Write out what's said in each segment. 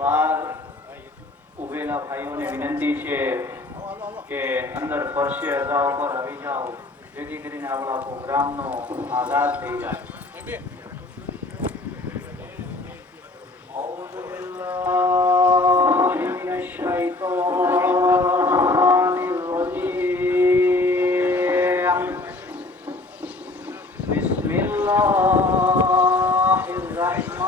બહાર ઉભેલા ભાઈઓને વિનંતી છે કે અંદર ફરશે અગાઉ પર આવી જાઓ, જેથી કરીને આપણા પ્રોગ્રામનો આગાજ થઈ જાય. أعوذ بالله من الشيطان الرجيم. بسم الله الرحمن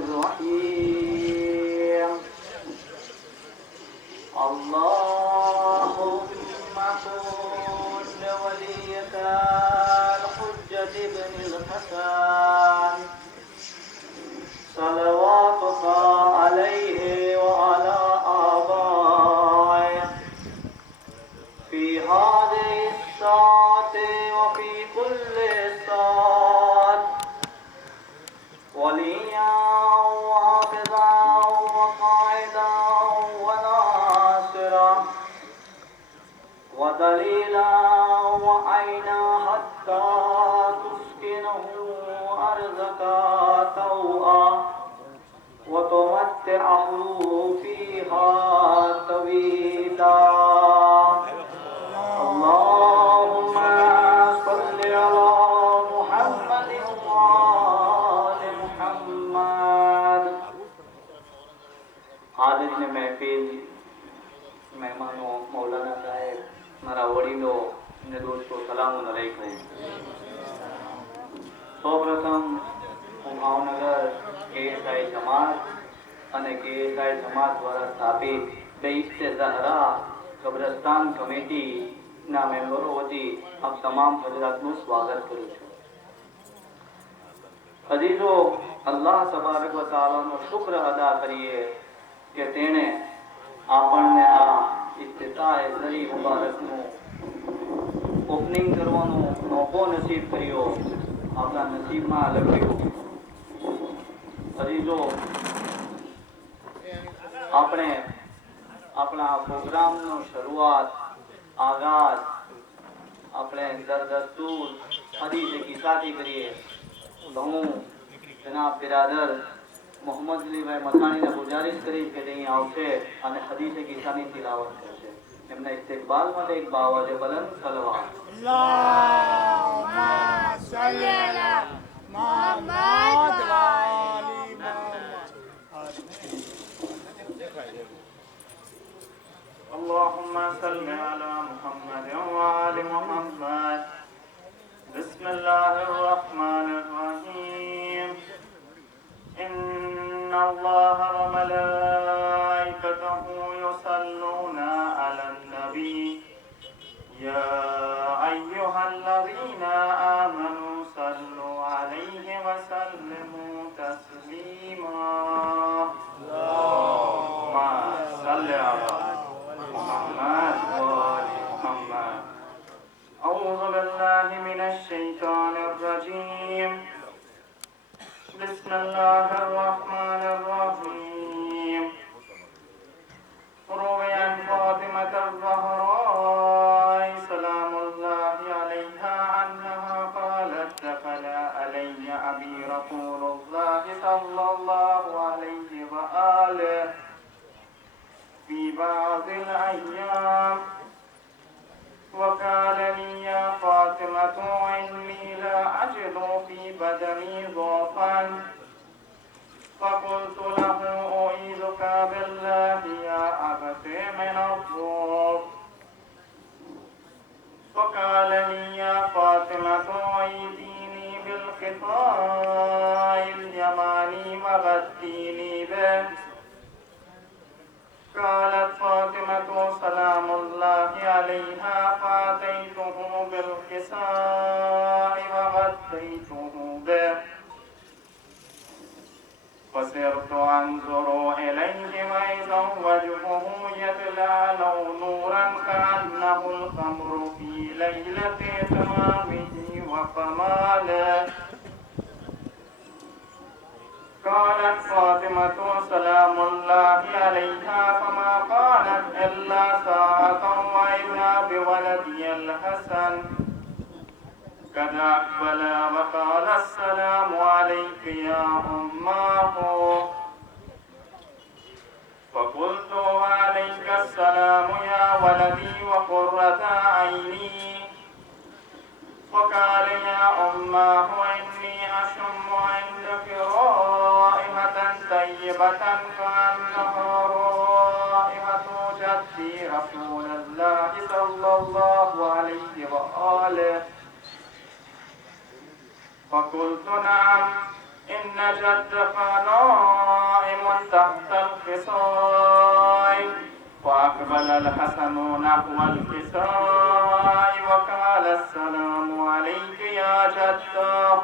الرحيم. اللهم كن وليك الحجة بن الحسن صلواتك عليه وعلى آبائه في هذه الساعة وفي كل ساعة وليا وحافظا وقائدا وناصرا ودليلا وعينا حتى تسكنه أرضك طوعا وتمتعه فيها طويلا. اللهم صل على محمد وآل محمد. حاضرین محفل, મહેમાનો, મૌલાના સાહેબ, મારા વડીલો અને દોસ્તો, સલામુ અલૈકુમ. સૌપ્રથમ હું ભાવનગર KSI જમાત અને KSI જમાત દ્વારા સ્થાપિત બેઇસ્તે ઝહરા કબ્રસ્તાન કમિટીના મેમ્બરો વતી આપ તમામ હજરાતનું સ્વાગત કરું છું. અજીજો, અલ્લાહ તબારક વ તઆલાનો શુક્ર અદા કરીએ કે તેણે આપણને આ ઇફ્તિતાહ ઝરી મુબારકનું ઓપનિંગ કરવાનો મોકો નસીબ કર્યો, આપણા નસીબમાં લખ્યું. અજીજો, આપણે આપણા પ્રોગ્રામનો શરૂઆત, આગાજ આપણે દસ્તુર હદીસ કિસ્સાથી કરીએ. તો હું જનાબ બિરાદર મોહમ્મદ અલીભાઈ મથાણીને ગુજારિશ કરીશ કે અહીં આવશે અને હદીસ કિસ્સાની તિલાવત કરશે. એમના ઇસ્તિકબાલ માટે એક બાવાજે બલંદ સલવાત. અલ્લાહુમ્મા સલ્લી અલા મુહમ્મદ વ આલી મુહમ્મદ. اللهم صل على محمد وآل محمد. بسم الله الرحمن الرحيم. إن الله وملائكته يصلون على النبي يا أيها الذين آمنوا صلوا عليه وسلموا تسليما. اللهم صل على محمد وآل محمد. أعوذ بالله من الشيطان الرجيم. بسم الله الرحمن الرحيم. روي عن فاطمة الزهراء سلام الله عليها أنها قالت دخل علي أبي رسول الله صلى الله عليه وآله في بعض الأيام وقال لي يا فاطمة إني لا أجد في بدني ضعفا فقلت له أعيذك بالله يا أبت من الضعف. فقال لي يا فاطمة أيديني بالقطاع اليماني وغديني به. قالت فاطمة سلام الله عليها فأتيته بالكساء وغديته به فصرت أنظر إليه وإذا وجهه يتلألأ نورا كأنه القمر في ليلة تمامه وكماله. قالت فاطمة سلام الله عليها فما قالت إلا ساعة وإذا بولدي الحسن قد أقبل وقال السلام عليك يا أماه طيبة كأنها رائحة جد رسول الله صلى الله عليه وآله. فقلت نعم إن جدك نائم تحت الخصاء. فأقبل الحسن نحو الكساء وقال السلام عليك يا جداه.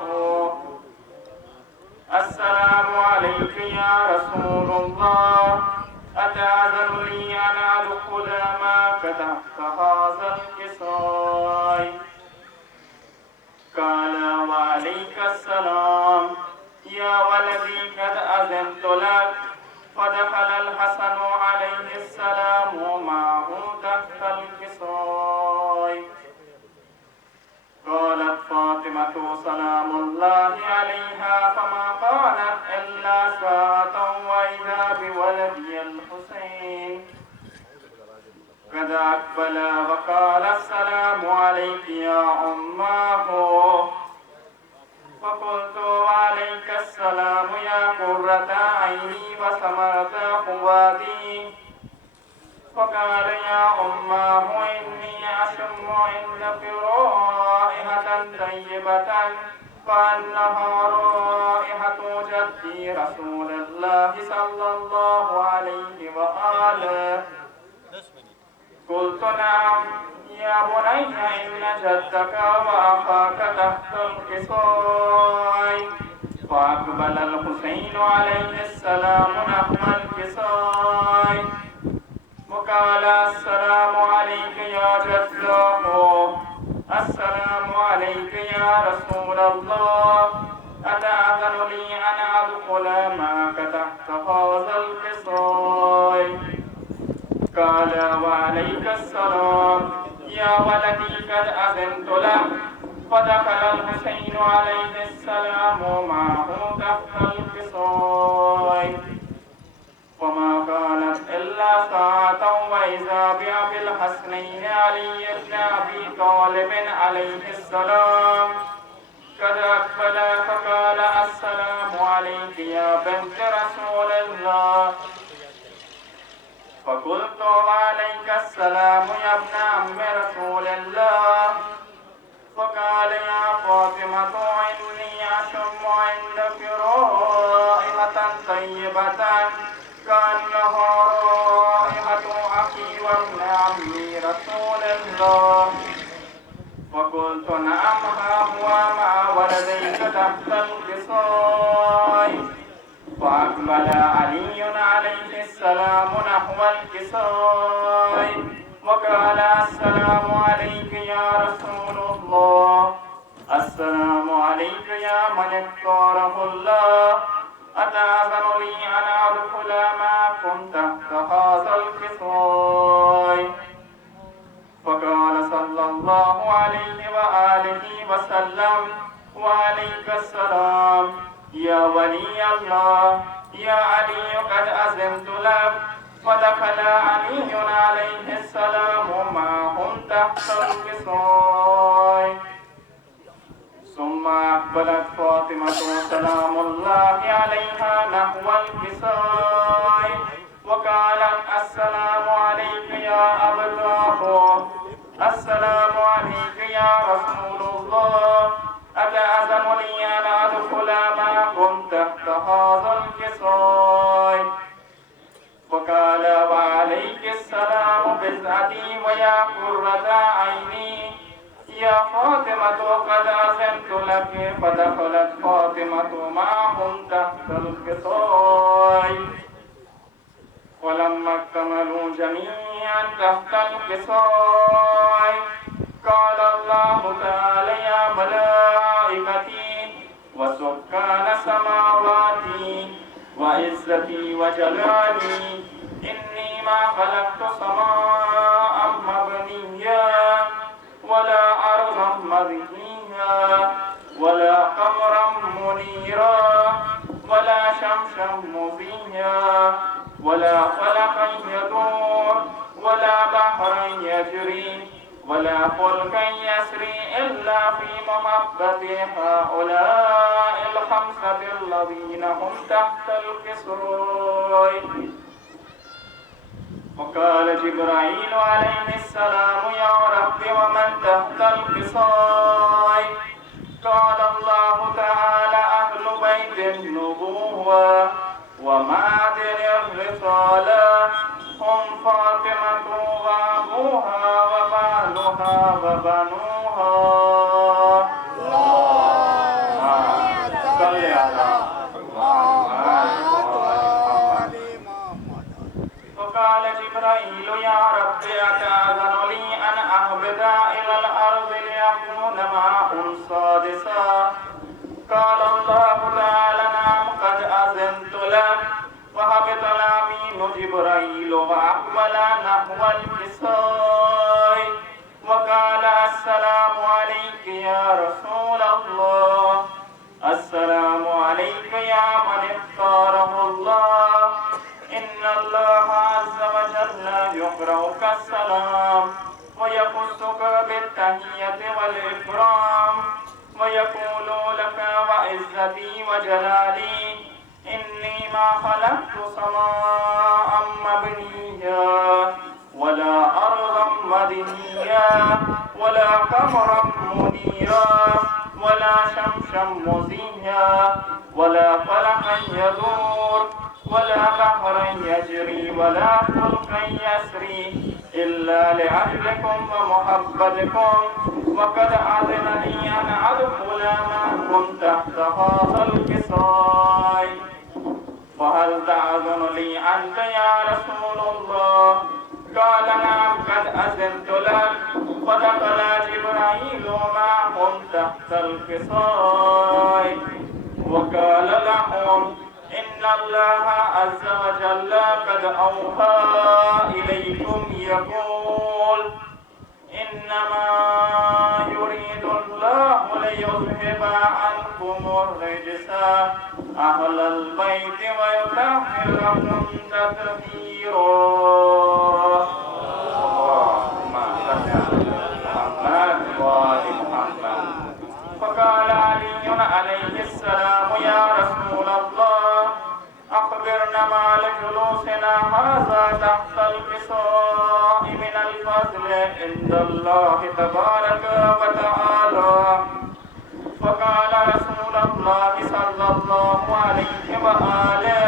السلام عليك يا رسول الله. أتأذن لي أن أدخل معك تحت هذا الكساء؟ قال وعليك السلام يا ولدي قد أذنت لك. فدخل الحسن عليه السلام معه تحت الكساء. قالت فاطمة سلام الله عليها فما كانت إلا ساعة وإذا بولدي الحسين قد أقبل وقال السلام عليك يا أماه. فقلت وعليك السلام يا قرة عيني وثمرة فؤادي. فقال يا أماه إني أشم عندك رائحة طيبة كأنها رائحة جدي رسول الله صلى الله عليه وآله. قلت نعم يا بني إن جدك وأخاك تحت الكساء. فأقبل الحسين عليه السلام نحو الكساء وقال السلام عليك يا جداه. السلام عليك يا رسول الله. أتأذن لي أن أدخل معك تحت هذا الكساء؟ قال وعليك السلام يا ولدي قد أذنت لك. فدخل الحسين عليه السلام معه تحت الكساء. وما كانت إلا ساعة وإذا بأبي الحسنين علي بن أبي طالب عليه السلام قد أقبل فقال السلام عليك يا بنت رسول الله. فقلت وعليك السلام يا ابن عم رسول الله. فقال يا فاطمة إني أشم عندك رائحة طيبة كأنها رائحة أخي وابن عمي رسول الله. فقلت نعم ها هو مع ولديك تحت الكساء. فأقبل علي عليه السلام نحو الكساء وقال السلام عليك يا رسول الله. السلام عليك يا من اختاره الله. أتأذن لي أن أدخل معكم تحت هذا الكساء؟ فقال صلى الله عليه وآله وسلم وعليك السلام يا ولي الله. يا علي قد أذنت لك. فدخل علي عليه السلام معهم تحت الكساء. ثم أقبلت فاطمة سلام الله عليها نحو الكساء وقالت السلام عليك يا أبتاه. السلام عليك يا رسول الله. أتأذن لي أن أدخل معكم تحت هذا الكساء؟ وقال وعليك السلام بزعتي ويا قرة عيني يا فاطمة قد أذنت لك. فدخلت فاطمة معهم تحت الكساء. ولما اكتملوا جميعا تحت الكساء قال الله تعالى يا ملائكتي وسكان سماواتي وعزتي وجلالي إني ما خلقت سماء مبنيا ولا أرضا مبنيا ولا قمرا منيرا ولا شمسا مضيا ولا فلقا يدور ولا بحرا يجري ولا فلك يسري إلا في محبة هؤلاء الخمسة الذين هم تحت الكسروي. وقال جبرائيل عليه السلام يا رب ومن تحت القصاي؟ قال الله تعالى أهل بيت النبوة ومعدن الرسالة هم فاطمة وأبوها وبالها وبنوها. صل على وقال جبرائيل يا رب أتأذن لي أن أهبط إلى الأرض ليكون معهم سادسا؟ قال الله تعالى نعم قد أذنت لك. وهبط الأمين جبرائيل وأقبل نحو الكساء وقال السلام عليك يا رسول الله. السلام عليك يا من اختاره الله. إن الله عز وجل يقرأك السلام ويخصك بالتحية والإكرام ويقول لك وعزتي وجلالي إني ما خلقت سماء مبنيا ولا أرضا مدنيا ولا قمرا منيرا ولا شمسا مزيا ولا فلكا يدور ولا بحرا يجري ولا فلكا يسري إلا لأجلكم ومحبتكم. وقد أذن لي أن أدخل معكم تحت هذا الكساء. فهل تأذن لي أنت يا رسول الله؟ قال نعم قد أذنت لك. فدخل جبرائيل معهم تحت الكساء وقال لهم إن الله عز وجل قد أوحى إليكم يقول إنما يريد الله ليذهب عنكم الرجس أهل البيت ويطهركم تطهيرا. اللهم صل على محمد وآل محمد. فقال علي عليه السلام يا رسول الله أخبرنا ما لجلوسنا هذا تحت الكساء من الفضل عند الله تبارك وتعالى. فقال رسول الله صلى الله عليه وآله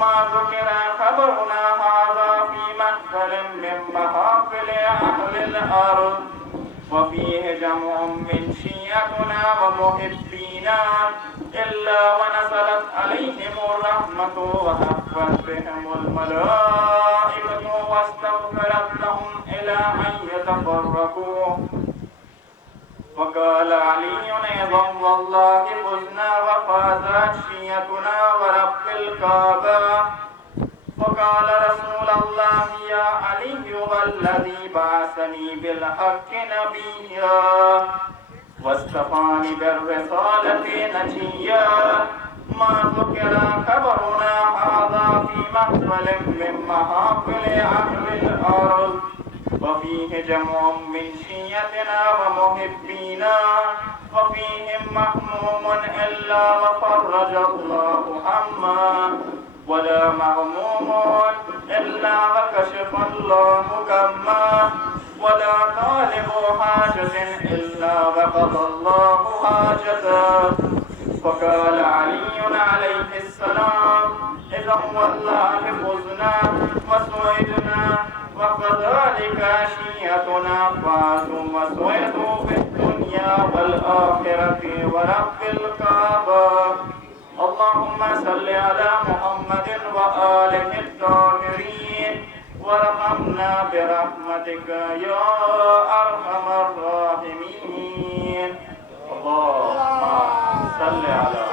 ما ذكر خبرنا هذا في محفل من محافل أهل الأرض وفيه جمع من شيعتنا ومحبينا إلا ونزلت عليهم الرحمة وهفت بهم الملائكة واستغفرت لهم إلى أن يتفرقوا. وقال علي أيضا والله فزنا وفازت شيعتنا ورب الكعبة. وقال رسول الله يا علي والذي بعثني بالحق نبيا واصطفاني بالرسالة نجيا ما ذكر خبرنا هذا في محفل من محافل أهل الأرض وفيه جمع من شيعتنا ومحبينا وفيهم محموم إلا وفرج الله هما ولا مهموم إلا وكشف الله غما ولا طالب حاجة إلا وقضى الله حاجته. وقال علي عليه السلام إذا والله فزنا وسعدنا وكذلك شيعتنا فازوا وسعدوا في الدنيا والآخرة ورب الكعبة. اللهم صل على محمد وآله الطاهرين وارحمنا برحمتك يا أرحم الراحمين. اللهم صل على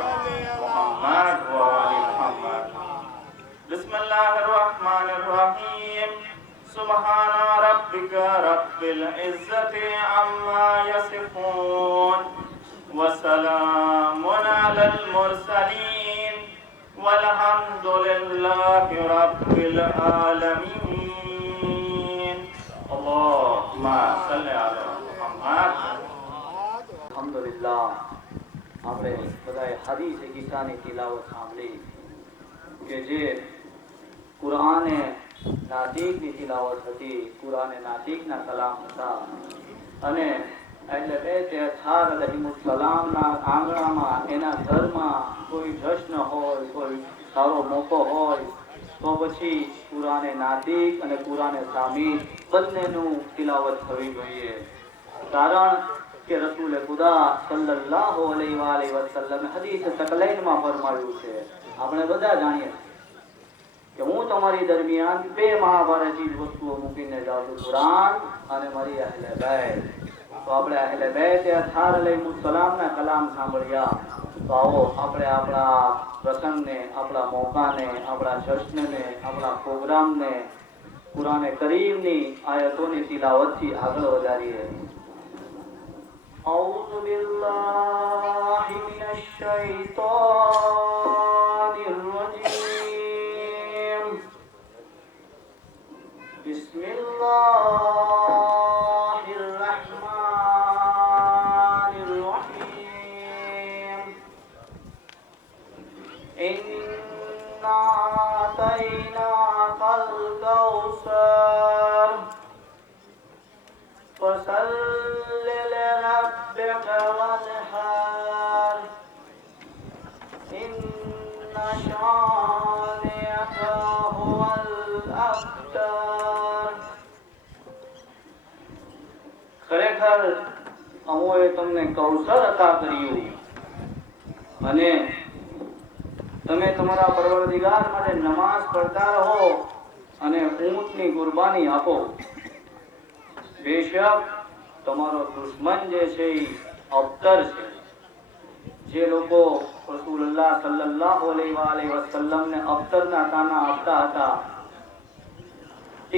محمد وآل محمد. بسم الله الرحمن الرحيم. سبحان ربك رب العزة عما يصفون وسلام على المرسلين والحمد لله رب العالمين. اللهم صل على આપણે બધાએ હદીસ કિસ્સાની તિલાવત સાંભળી કે જે કુરાને નાતિકની તિલાવત હતી, કુરાને નાતિકના કલામ હતા. અને એટલે બે તે થાર અલૈહિસ્સલામના આંગણામાં એના ઘરમાં કોઈ જશ્ન હોય, કોઈ સારો મોકો હોય તો પછી કુરાને નાતિક અને કુરાને સામીદ બંનેનું તિલાવત થવી જોઈએ. કારણ કે રસૂલ ખુદા સલ્લલ્લાહુ અલૈહિ વસલ્લમ હદીસ તકલૈનમાં ફરમાવ્યું છે, આપણે બધા જાણીએ કે હું તમારી દરમિયાન બે મહાભારતી વસ્તુઓ મૂકીને જાઉં છું, કુરાન અને મારી અહેલે બેત. તો આપણે અહેલે બેત અથાર અલૈહિસ્સલામના કલામ સાંભળ્યા. તો આવો આપણે આપણા પ્રસંગને, આપણા મોકાને, આપણા જશ્નને, આપણા પ્રોગ્રામને કુરાને કરીમની આયતોની તિલાવતથી આગળ વધારીએ. أعوذ بالله من الشيطان الرجيم. بسم الله الرحمن الرحيم. إنا أعطيناك الكوثر فصل لربك وانحر إن شانئك هو الأبتر. ખરેખર અમોએ તમને કૌશર અતા કર્યું અને તમે તમારા પરવરદિગાર માટે નમાઝ પડતા રહો અને ઊંટની કુરબાની આપો. બેશક તમારો દુશ્મન જે છે એ અબતર છે. જે લોકો રસૂલુલ્લાહ સલ્લલ્લાહુ અલૈહિ વસલ્લમને અબતરના તાના આપતા હતા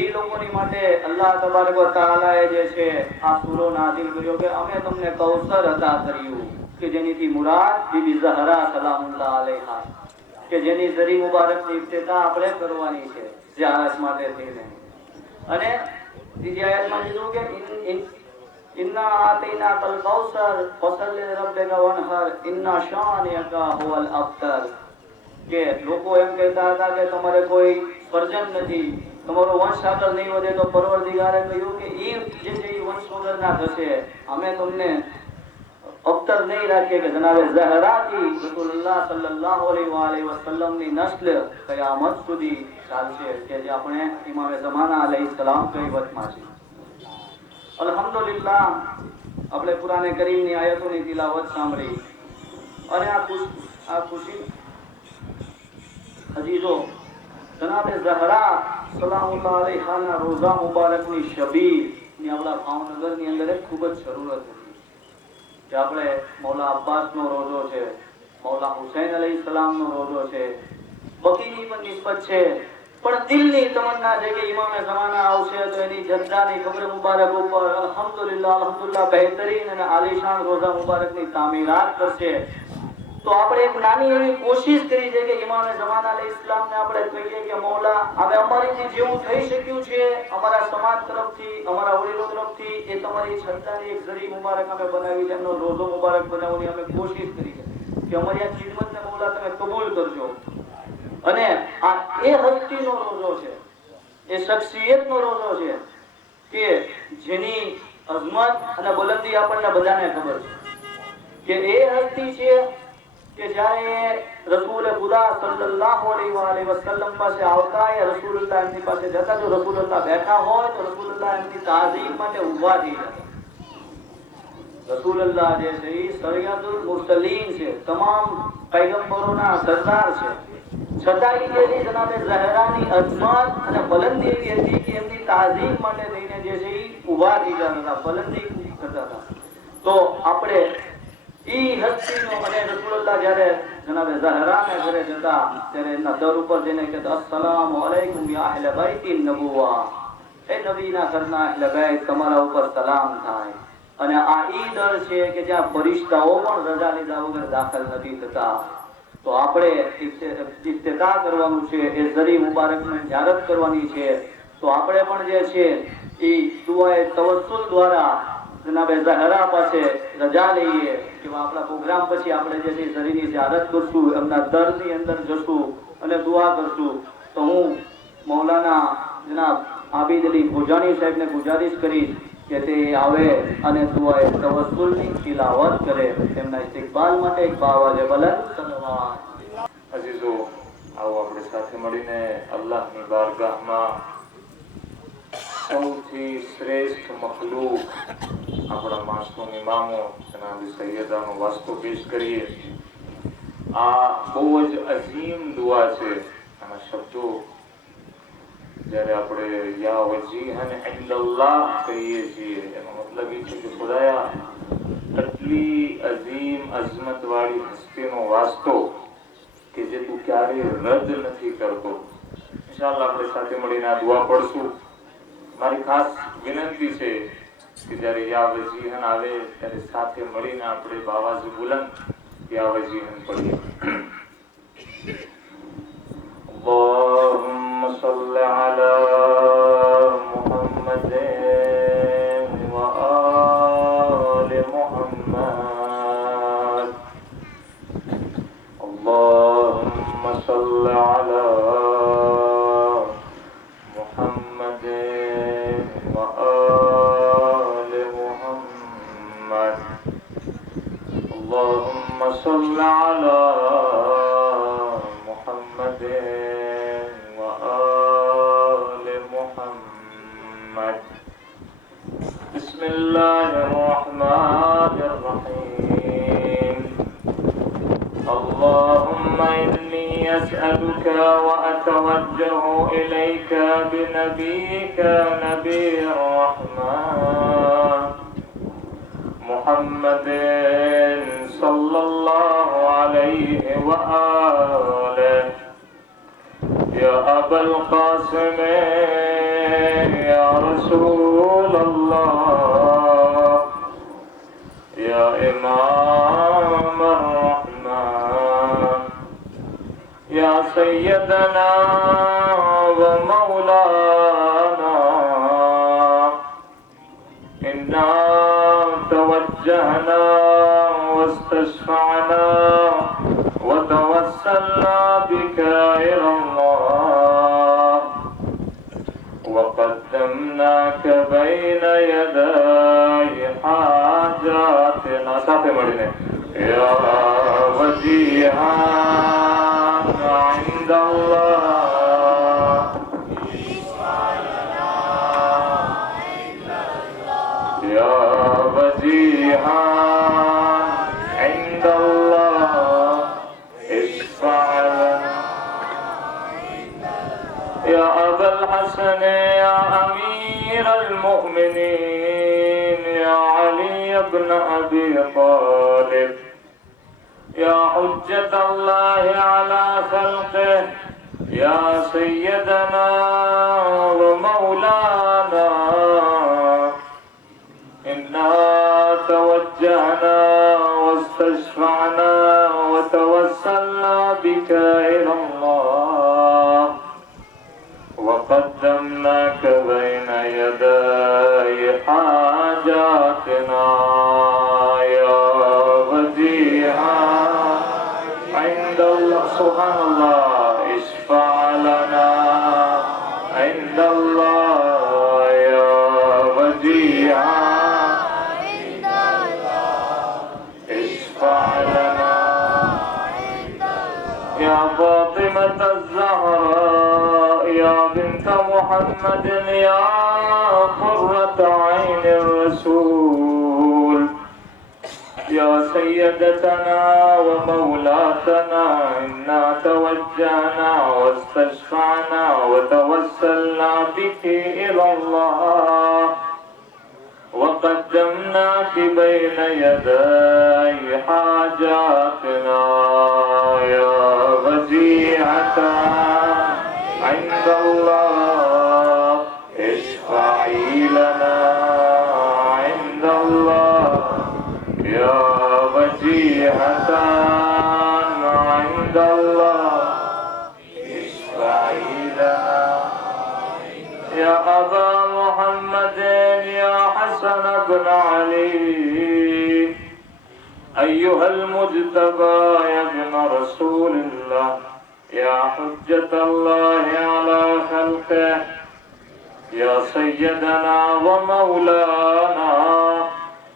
એ લોકોની માટે અલ્લાહ તબારક વ તઆલાએ જે છે આ સૂરો નાઝિલ કર્યો કે અમે તમને કૌસર અતા કર્યું, કે જેનીથી મુરાદ બીબી ઝહરા સલામુલ્લાહ અલૈહા, કે જેની ઝરી મુબારકની ઇબ્તિદા આપણે કરવાની છે ઝિયારત માટે થઈને. અને બીજી આયતમાં કીધું કે ઇન્ના આતૈનાકલ કૌસર ફસલ્લિ રબ્બિકા વનહર ઇન્ના શાનિઅકા હુવલ અબતર. કે લોકો એમ કહેતા હતા કે તમારે કોઈ સ્પર્જન નથી, તમારો વંશ આગળ નહીં વધે, તો પરવરદિગારે કહ્યું કે એ જે છે એ વંશ વગરના થશે, અમે તમને અબતર નહીં રાખીએ. કે જનાબે ઝહરાથી રસૂલુલ્લાહ સલ્લલ્લાહુ અલૈહિ વસલ્લમની નસ્લ કયામત સુધી ચાલશે, કે જે આપણે ઇમામે ઝમાના અલૈહિસ્સલામ કહેવતમાં છે. અલ્હમ્દુલિલ્લાહ આપણે કુરાને કરીમની આયતોની તિલાવત સાંભળી અને આ ખુશી હજીજો જનાબે ઝહરા સલામુલ્લાહ અલૈહાના રોઝા મુબારકની શબીની આપણા ભાવનગરની અંદર એક ખૂબ જ જરૂરત હતી કે આપણે મૌલા અબ્બાસનો રોઝો છે, મૌલા હુસૈન અલૈહિસ્સલામનો રોઝો છે, બકીની પણ નિસ્બત છે, પણ દિલની તમન્ના છે કે ઇમામે ઝમાના આવશે તો એની જદ્દાની કબ્ર મુબારક ઉપર અલ્હમ્દુલિલ્લાહ બહેતરીન અને આલીશાન રોઝા મુબારકની તામીરાત કરશે. તો આપણે એક નાની એવી કોશિશ કરી છે કે ઇમામે ઝમાના અલૈહિસ્સલામને આપણે કહીએ કે મૌલા હવે અમારીથી જેવું થઈ શક્યું છે અમારા સમાજ તરફથી, અમારા વડીલો તરફથી, એ તમારી જદ્દાની એક ઝરી મુબારક અમે બનાવી છે, એમનો રોઝો મુબારક બનાવવાની અમે કોશિશ કરી છે કે અમારી આ ખિદમતને મૌલા તમે કબૂલ કરજો. અને આ એ હસ્તીનો રોઝો છે, એ શખ્સિયતનો રોઝો છે કે જેની અઝમત અને બુલંદી આપણને બધાને ખબર છે કે એ હસ્તી છે કે જ્યારે રસૂલ ખુદા સલ્લલ્લાહુ અલૈહિ વસલ્લમ પાસે આવતા, એ રસૂલુલ્લાહ એમની પાસે જતા, જો રસૂલુલ્લાહ બેઠા હોય તો રસૂલુલ્લાહ એમની તાઝીમ માટે ઊભા થઈ જતા. રસૂલુલ્લાહ જે છે એ સરિયાતુલ મુરસલીન છે, તમામ પૈગંબરોના સરદાર છે, છતાં એ જનાબે ઝહરાની અઝમત અને બુલંદી એવી હતી કે એમની તાઝીમ માટે થઈને જે છે એ ઊભા થઈ જતા હતા, બુલંદી કરતા હતા. તો આપણે ઈ હસ્તીનો અને રસૂલુલ્લાહ જ્યારે જનાબે ઝહરાને ઘરે જતા ત્યારે એમના દર ઉપર જઈને કહેતા અસ્સલામુ અલૈકુમ યા અહલે બૈતિન નબુવા, એ નબીના ઘરના અહલે બૈત તમારા ઉપર સલામ થાય. અને આ ઈ દર છે કે જ્યાં ફરિશ્તાઓ પણ રજા લીધા વગર દાખલ નથી થતા. તો આપણે ઇફ્તિતાહ કરવાનું છે, એ ઝરી મુબારકની ઝિયારત કરવાની છે. તો આપણે પણ જે છે એ દુઆએ તવસ્સુલ દ્વારા જનાબે ઝહરા પાસે રજા લઈએ કે આપણા પ્રોગ્રામ પછી આપણે જે છે શરીરની ઝિયારત કરશું, એમના દરની અંદર જશું અને દુઆ કરશું. તો હું મૌલાના જનાબ આબિદ અલી ભોજાણી સાહેબને ગુજારિશ કરીશ કે તે આવે અને દુઆએ તવસ્સુલની તિલાવત કરે. તેમના ઇસ્તિકબાલ માટે એક બાવાજે બલંદ સલવાત. અજીઝો, આવો આપણે સાથે મળીને અલ્લાહની બારગાહમાં સૌથી શ્રેષ્ઠ મખલૂક આપણા માસૂમ ઇમામો જનાબ સૈયદાનો વાસ્તો પેશ કરીએ. આ બહુ જ અઝીમ દુઆ છે. આના શબ્દો જ્યારે આપણે યા વજીહન ઇન્દલ્લાહ કહીએ છીએ, એનો મતલબ એ છે કે ખુદાયા આટલી અઝીમ અઝમત વાળી હસ્તીનો વાસ્તો કે જે તું ક્યારેય રદ નથી કરતો. ઇન્શાઅલ્લાહ આપણે સાથે મળીને આ દુઆ પડશું. મારી ખાસ વિનંતી છે કે જ્યારે યા વજીહન આવે ત્યારે સાથે મળીને આપણે બાવાજ બુલંદ યા વજીહન પડીએ. اللهم صل على محمد وآل محمد. اللهم صل على محمد وآل محمد. اللهم صل على محمد وآل محمد. بسم الله الرحمن الرحيم. اللهم إني أسألك وأتوجه إليك بنبيك نبي الرحمن محمد صلى الله عليه وآله. يا أبا القاسم يا رسول الله يا إمام الرحمن يا سيدنا ومولانا. إنا توجهنا واستشفعنا وتوسلنا بك إلى الله وقدمناك بين يدي حاجاتنا. ساتھ مڑنے يا وجيها عند الله يا وجيها عند الله اشفع لنا. يا أبا الحسن يا أمير المؤمنين يا علي بن أبي طالب يا حجة الله على خلقه يا سيدنا ومولانا. إنا توجهنا واستشفعنا وتوسلنا بك إلى الله وقدمناك بين يدي حاجاتنا. يا وجيها عند الله سبحان الله اشفع لنا عند الله. يا وجيها اشفع لنا. يا فاطمة الزهراء يا بنت محمد يا قرة عين الرسول يا سيدتنا ومولاتنا. إنا توجهنا واستشفعنا وتوسلنا بك إلى الله وقدمناك بين يدي حاجاتنا. يا وجيهة عند الله اشفعي لنا عند الله. يا وجيهة عند الله اشفعي لنا. يا أبا محمد يا حسن ابن علي أيها المجتبى يا ابن رسول الله يا حجة الله على خلقه يا سيدنا ومولانا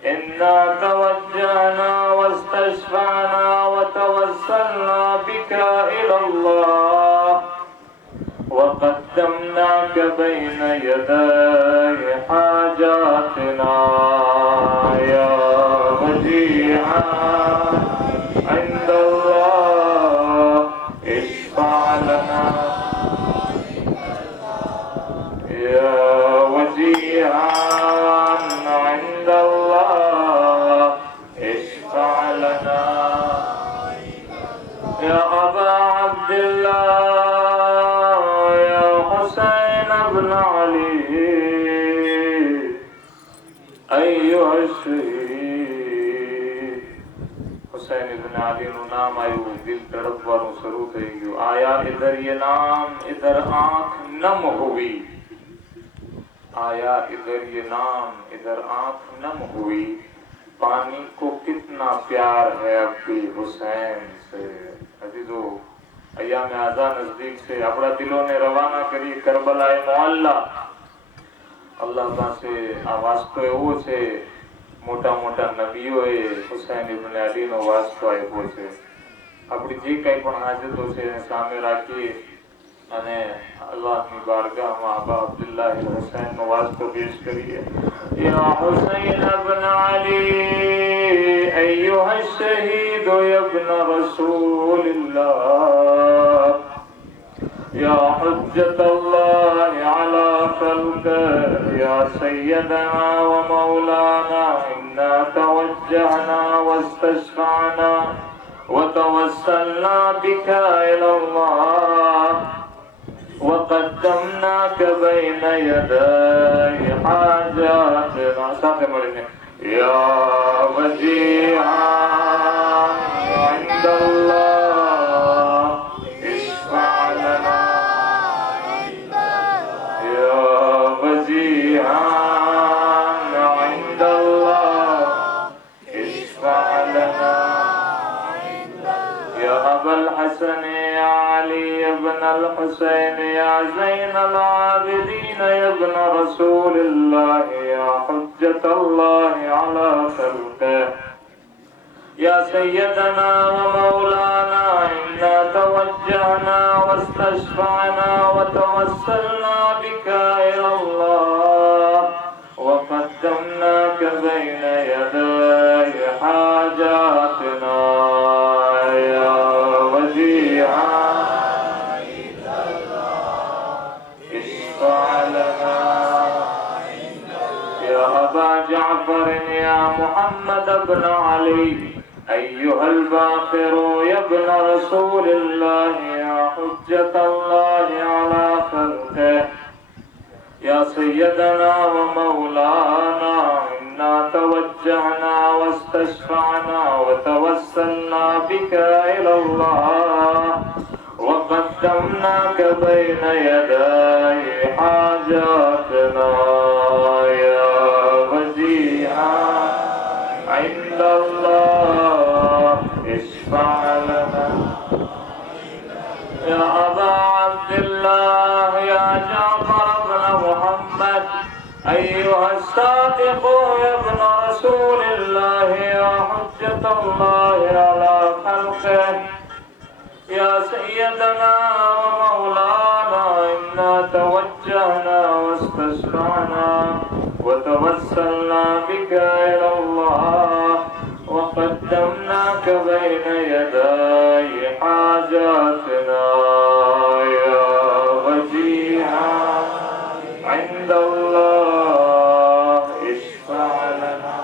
إنا توجهنا واستشفعنا وتوسلنا بك إلى الله وقدمناك بين يدي حاجاتنا يا وجيها عند الله اشفع لنا يا وجيها عند الله اشفع لنا يا أبا عبد الله يا حسين بن علي أيها الشهيد حسين بن علي નું નામ આવ્યું દિલ તડપવાનું શરૂ થઈ ગયું આયા इधर ये नाम इधर आंख नम हुई आया इधर ये नाम इधर आंख नम हुई पानी को कितना प्यार है अभी हुसैन से अजीजो अय्याम आज़ा नजदीक से अपना दिलों ने रवाना करी करबलाए मोहल्ला अल्लाह પાસે આ વાસ્તો એવો છે મોટા મોટા નબીઓએ હુસૈન ઇબ્ન અલીનો વાસ્તો આપ્યો છે આપણી જે કંઈ પણ હાજતો છે એને સામે રાખી અને અલ્લાહની બારગાહમાં આબા અબ્દુલ્લાહ હુસૈનનો વાસ્તો પેશ કરીએ યા હુસૈન ઇબ્ન અલી અય્યુહા الشهيد يا ابن رسول الله يا حجة الله على خلقه يا سيدنا ومولانا إنا توجهنا واستشفعنا وتوسلنا بك إلى الله وقدمناك بين يدي حاجاتنا يا وجيها عند الله اشفع لنا يا وجيها عند الله اشفع لنا يا أبا الحسن يا علي بن الحسين يا زين العابدين يا ابن رسول الله يا حجة الله على خلقه يا سيدنا ومولانا إنا توجهنا واستشفعنا وتوسلنا بك إلى الله وقدمناك بين يدي حاجاتنا يا وجيها اشفع لنا يا أبا جعفر يا محمد بن علي أيها الباقر يا ابن رسول الله يا حجة الله على خلقه يا سيدنا ومولانا إنا توجهنا واستشفعنا وتوسلنا بك إلى الله وقدمناك بين يدي حاجاتنا يا وجيها عند الله اشفع لنا يا أبا عبد الله يا جعفر بن محمد أيها الصادق يا ابن رسول الله يا حجة الله على خلقه يا سيدنا ومولانا إنا توجهنا واستشفعنا وتوسلنا بك إلى الله وقدمناك بين يدي حاجاتنا يا وجيها عند الله اشفع لنا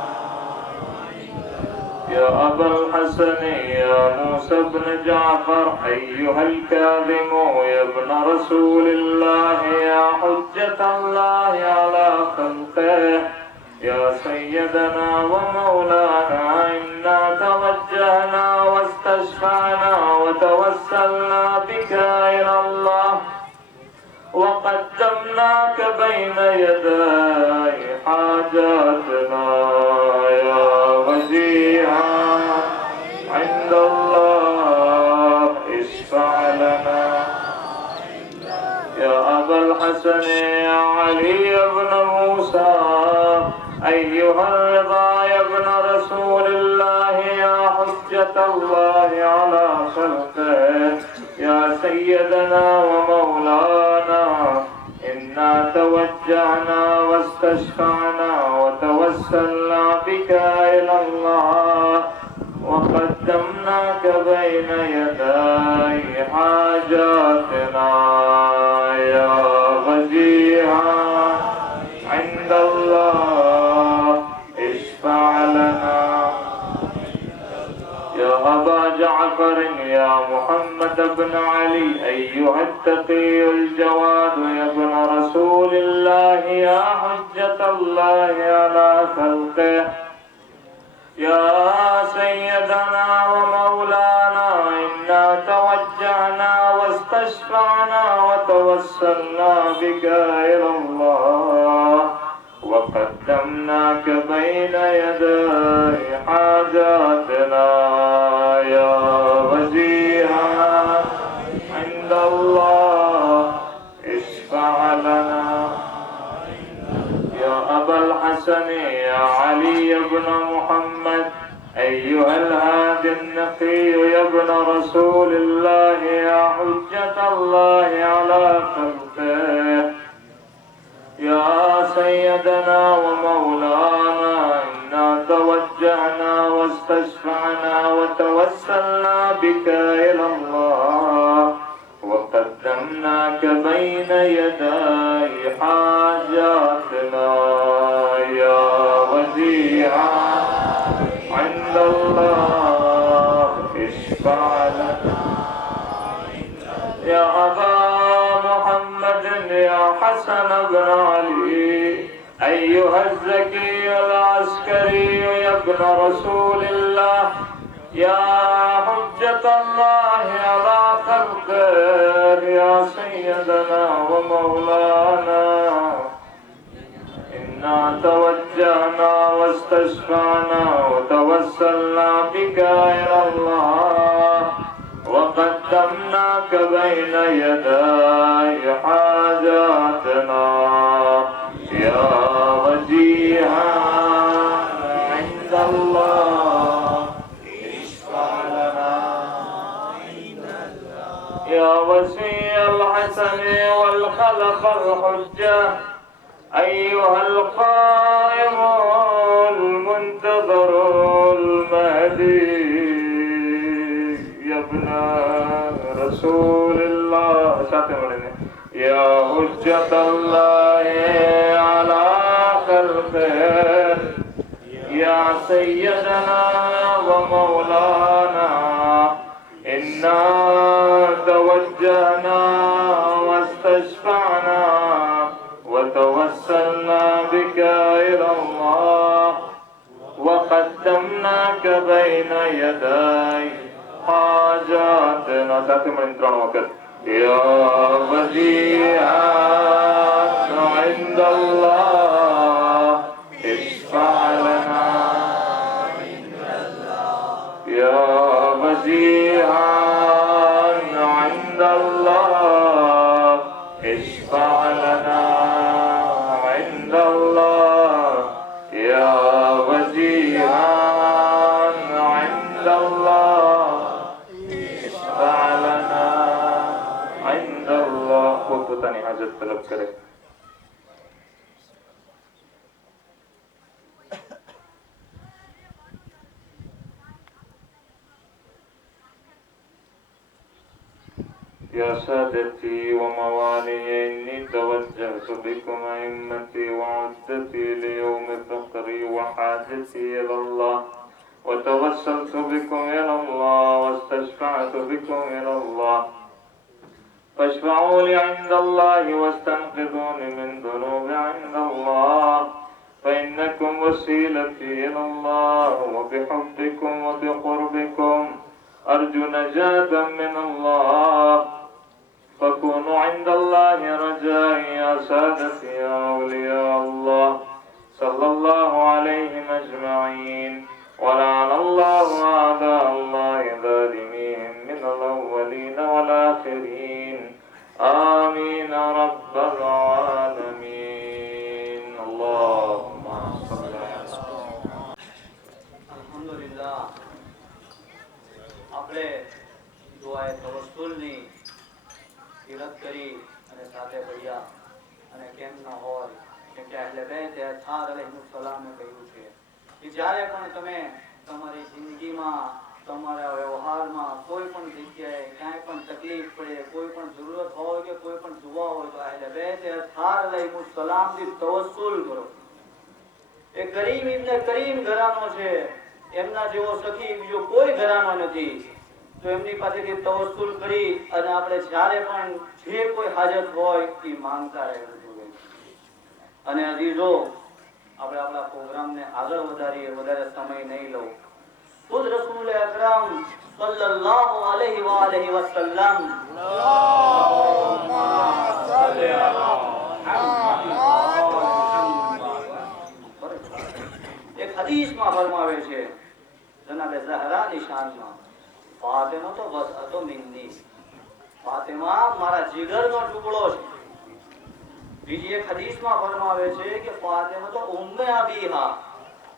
يا أبا الحسن يا موسى بن جعفر أيها الكاظم يا ابن رسول الله يا حجة الله على خلقه يا سيدنا ومولانا إنا توجهنا واستشفعنا وتوسلنا بك إلى الله وقدمناك بين يدي حاجاتنا يا وجيها عند الله اشفع لنا يا أبا الحسن يا علي بن موسى أيها الرضا يا ابن رسول الله يا حجة الله على خلقه يا سيدنا ومولانا إنا توجعنا واستشفعنا وتوسلنا بك إلى الله وقدمناك بين يدي حاجاتنا يا وجيها عند الله اشفع لنا يا أبا جعفر يا محمد بن علي أيها التقي الجواد يا ابن رسول الله يا حجة الله على خلقه يا سيدنا ومولانا إنا توجعنا واستشفعنا وتوسلنا بك إلى الله وقدمناك بين يدي حاجاتنا يا وجيها عند الله اشفع لنا يا أبا الحسن يا علي بن محمد أيها الهادي النقي يا ابن رسول الله يا حجة الله على خلقه يا سيدنا ومولانا إنا توجهنا واستشفعنا وتوسلنا بك إلى الله وقدمناك بين يدي حاجاتنا يا وجيها عند الله اشفع لنا يا أبا محمد يا حسن بن علي أيها الزكي العسكري يا ابن رسول الله يا حجة الله على خلقه يا سيدنا ومولانا إنا توجهنا واستشفعنا وتوسلنا بك إلى الله وقدمناك بين يدي حاجاتنا يا وجيها عند الله اشفع لنا يا وسيء الحسن والخلق الحجة أيها القائم المنتظر المهدي يا ابن رسول الله يا حجة الله على خلقه يا سيدنا ومولانا إنا توجهنا واستشفعنا وتوسلنا بك إلى الله وقدمناك بين يدي حاجاتنا يا وجيها عند الله اشفع لنا يا وجيها عند الله اشفع لنا عند الله يا وجيها عند الله اشفع لنا عند الله خود પોતાની હાજત તલબ કરે يا سادتي وموالي إني توجهت بكم أئمتي وعدتي ليوم فقري وحاجتي إلى الله وتوسلت بكم إلى الله واستشفعت بكم إلى الله فاشفعوا لي عند الله واستنقذوني من ذنوبي عند الله فإنكم وسيلتي إلى الله وبحبكم وبقربكم أرجو نجاة من الله فكونوا عند الله رجاء وسادتي يا أولياء الله صلى الله عليهم أجمعين ولعن الله أعداء الله ظالمين من الأولين والآخرين آمين رب العالمين اللهم صل على અલ્હમ્દુલિલ્લાહ આપણે દુઆએ તવસ્સુલની તિલક કરી અને સાથે પડ્યા અને કેમ ન હોય કેમ કે અહેલે બેત અથાર અલૈહિસ્સલામે કહ્યું છે કે જ્યારે પણ તમે તમારી જિંદગીમાં તમારા વ્યવહારમાં કોઈ પણ જગ્યાએ ક્યાંય પણ તકલીફ પડે કોઈ પણ જરૂરત હોય કે કોઈ પણ દુઆ હોય તો અહેલે બેત અથાર અલૈહિસ્સલામથી તવસ્સુલ કરો. એ કરીમ ઇબ્ને કરીમ ઘરાનો છે, એમના જેવો સખી બીજો કોઈ ઘરાનો નથી. તો એમની પાસેથી તવસ્સુલ કરી અને આપણે જ્યારે પણ જે કોઈ હાજત હોય એ માંગતા રહેવું જોઈએ. અને અઝીઝો, આપણે આપણા પ્રોગ્રામને આગળ વધારીએ, વધારે સમય નહીં લઉં. ખુદ રસૂલ અકરમ સલ્લલ્લાહુ અલૈહિ વસલ્લમ એક હદીસમાં ફરમાવે છે જનાબે ઝહરાની શાનમાં, ફાતિમા તો બસ હતો મિન્ની, ફાતિમા મારા જીગરનો ટુકડો છે. બીજી એક હદીસમાં ફરમાવે છે કે ફાતિમા તો ઉમ્મે અબીહા,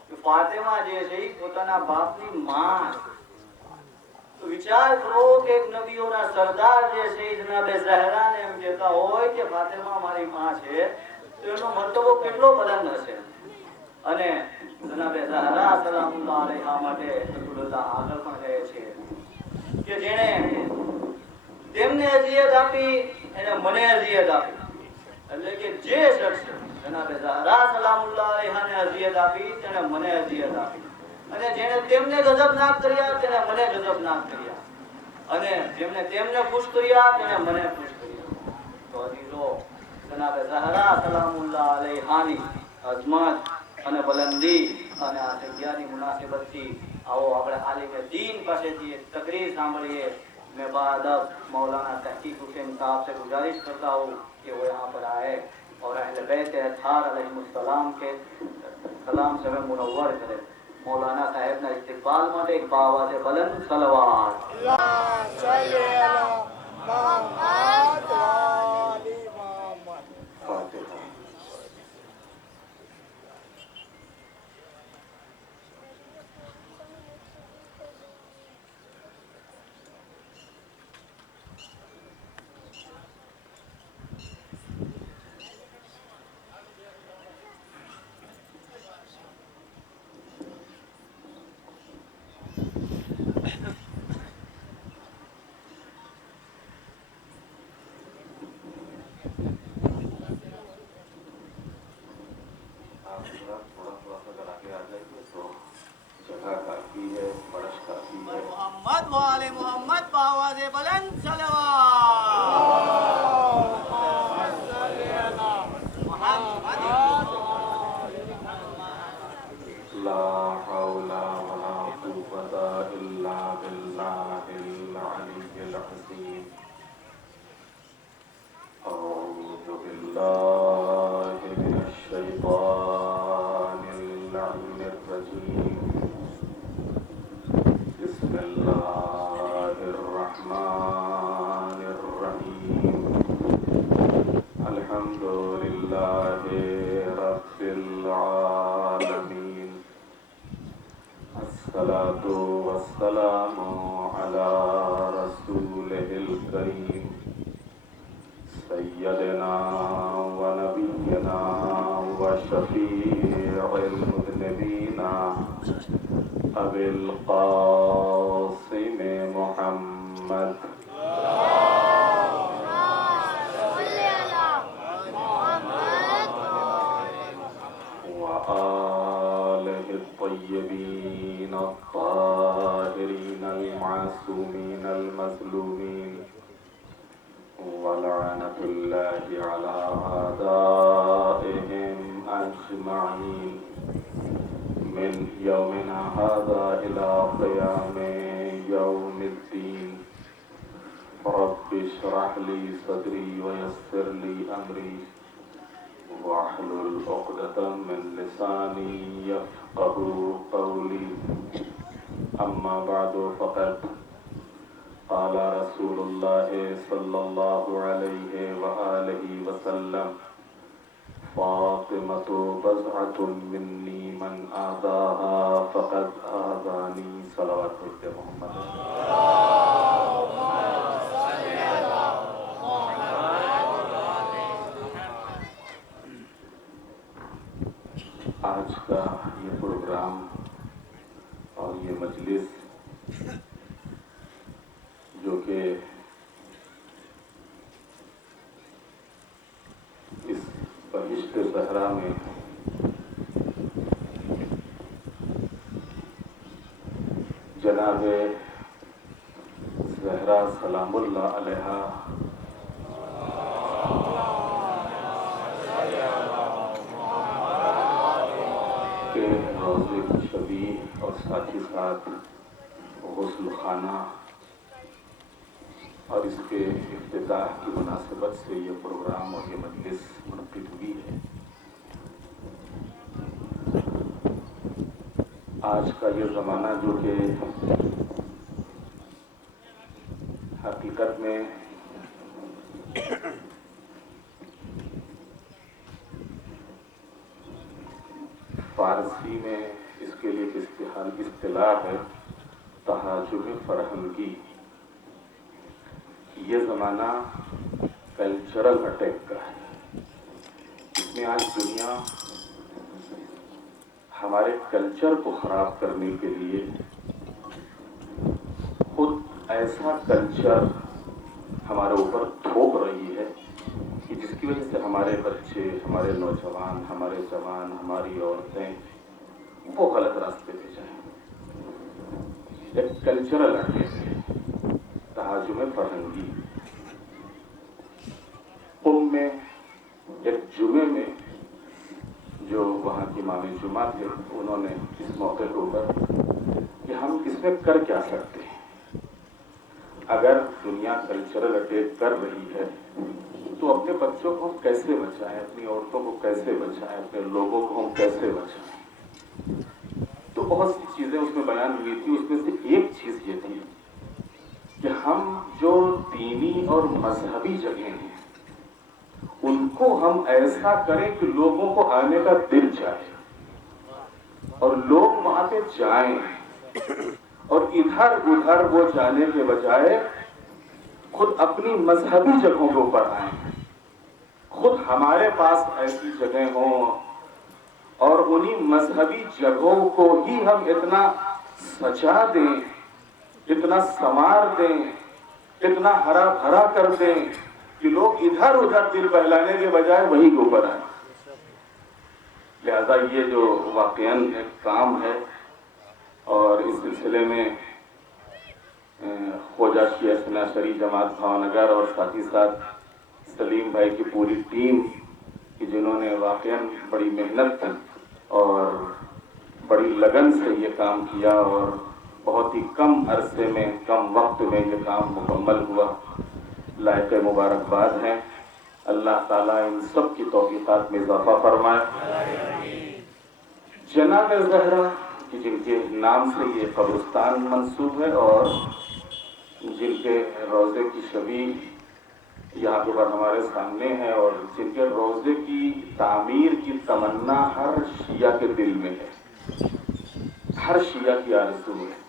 કે ફાતિમા જે છે એ પોતાના બાપની માં છે. તો વિચાર કરો કે એક નબીઓના સરદાર જે છે એ જનાબે ઝહરાને એમ કહેતા હોય કે ફાતિમા મારી માં છે, તો એનો મર્તબો કેટલો બુલંદ હશે. અને જનાબે ઝહરા સલામુલ્લાહ અલૈહા માટે રસૂલુલ્લાહ આગળ પણ કહે છે કે જેણે તેમને અઝિયત આપી એને મને અઝિયત આપી. એટલે કે જે શખ્સ જનાબે ઝહરા સલામુલ્લાહ અલૈહાને અઝિયત આપી તેને મને અઝિયત આપી, અને જેણે તેમને ગજબનાક કર્યા તેને મને ગજબનાક કર્યા, અને જેમને તેમને ખુશ કર્યા તેને મને ખુશ કર્યા. તો અઝીઝો, જનાબે ઝહરા સલામુલ્લાહ અલૈહાની અઝમત અને બુલંદી અને આ જગ્યાની મુનાસિબતથી आओ આપણે આલિમ दीन પાસેથી એક તકરીર સાંભળીએ. मैं बादब मौलाना तहकीक हुसैन साहब से गुजारिश करता हूँ कि वो यहाँ पर आए और अहले बैत अत्हार अलैहिस्सलाम के सलाम से हमें मुनव्वर करें. मौलाना साहब ना इस्तिकबाल માટે એક બાવાજે બુલંદ સલવાત. मोहम्मद वाले मोहम्मद बावाजे बुलंद لا حول ولا قوة إلا بالله العلي العظيم. أعوذ بالله من الشيطان اللعين الرجيم. بسم الله الرحمن الرحيم. الحمد لله رب العالمين. الصلاة والسلام على رسوله الكريم سيدنا ونبينا وشفيع المذنبين أبي القاسم محمد وآله الطيبين الطاهرين المعصومين المظلومين ولعنة الله على أعدائهم أجمعين من يومنا هذا إلى قيام يوم الدين. رب اشرح لي صدري ويسر لي أمري वाहलुल उक़दतम मिन लिसानी यफ़क़हू क़ौली अम्मा बअदु फ़क़द क़ाल रसूलुल्लाह सल्लल्लाहु अलैहि व आलिहि वसल्लम फ़ातिमतु बज़अतुन मिन्नी मन आज़ाहा फ़क़द आज़ानी सलवातु मोहम्मद। आज का ये प्रोग्राम और ये मजलिस जो कि इस बहिश्त ज़हरा में जनाब ज़हरा सलामुल्लाह अलैहा के रोज़े की शबी और साथ ही साथ गुस्ल खाना और इसके इफ्तिताह की मुनासिबत से ये प्रोग्राम और ये मजलिस मुनक़िद हुई है। आज का ये ज़माना जो कि हकीकत में फारसी में इसके लिए इस्तिलाह है तहाजुम फरहंगी। ये ज़माना कल्चरल अटैक का है। इसमें आज दुनिया हमारे कल्चर को ख़राब करने के लिए खुद ऐसा कल्चर हमारे ऊपर थोप रही है कि जिसकी वजह से हमारे बच्चे, हमारे नौजवान, हमारे जवान, हमारी औरतें वो गलत रास्ते पे जाएं। एक कल्चरल अटैक है, तहाजुम फरहंगी। में एक जुमे में जो वहाँ की इमाम जुमा थे, उन्होंने इस मौके के ऊपर कि हम इसमें कर क्या सकते हैं। अगर दुनिया कल्चरल अटैक कर रही है तो अपने बच्चों को हम कैसे बचाएं, अपनी औरतों को कैसे बचाएं, अपने लोगों को हम कैसे बचाएं। तो बहुत सी चीज़ें उसमें बयान हुई थी। उसमें से एक चीज़ ये थी कि हम जो दीनी और मजहबी जगह हैं उनको हम ऐसा करें कि लोगों को आने का दिल चाहे और लोग वहां पे जाएं, और इधर उधर वो जाने के बजाय खुद अपनी मजहबी जगहों के ऊपर आए, खुद हमारे पास ऐसी जगह हों और उन्हीं मजहबी जगहों को ही हम इतना सजा दें, इतना संवार दें, इतना हरा भरा कर दें कि लोग इधर उधर दिल बहलाने के बजाय वहीं के ऊपर आए। लिहाजा ये जो वाकईन एक काम है और इस सिलसिले में ख्वाजा शिया सुन्ना शरी जमात भावनगर और साथ ही साथ सलीम भाई की पूरी टीम की जिन्होंने वाकईन बड़ी मेहनत और बड़ी लगन से ये काम किया और बहुत ही कम अरसे में, कम वक्त में ये काम मुकम्मल हुआ, लायक मुबारकबाद हैं। अल्लाह ताला इन सब की तौफीकात में इजाफा फरमाए। जनाब ज़हरा कि जिनके नाम से ये कब्रिस्तान मंसूब है और जिनके रोज़े की शबी यहाँ पर हमारे सामने है और जिनके रोज़े की तामीर की तमन्ना हर शिया के दिल में है, हर शिया की आरज़ू है।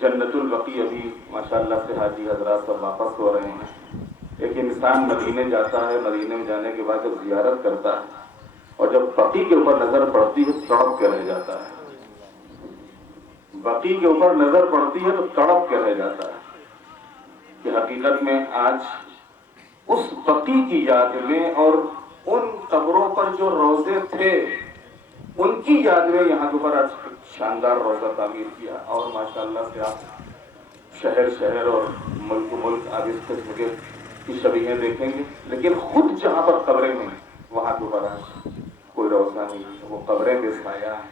जन्नतुल बकी अभी माशाअल्लाह से हाजी हजरात सब वापस हो रहे हैं। एक इंसान मदीने जाता है, मदीने में जाने के बाद जब ज़ियारत करता है और जब बकी के ऊपर नजर पड़ती है तड़प के रह जाता है। बकी के ऊपर नजर पड़ती है तो तड़प के रह जाता है कि हकीकत में आज उस बकी की याद में और उन कब्रों पर जो रोजे थे उनकी याद में यहाँ के ऊपर आज शानदार रोजा तामीर किया। और माशाअल्लाह से आप शहर शहर और मुल्क मुल्क आप इस किस्म की शबीहें देखेंगे, लेकिन खुद जहाँ पर कब्रें हैं वहाँ के ऊपर आज कोई रोशा नहीं, वो कब्रें बेसाया है।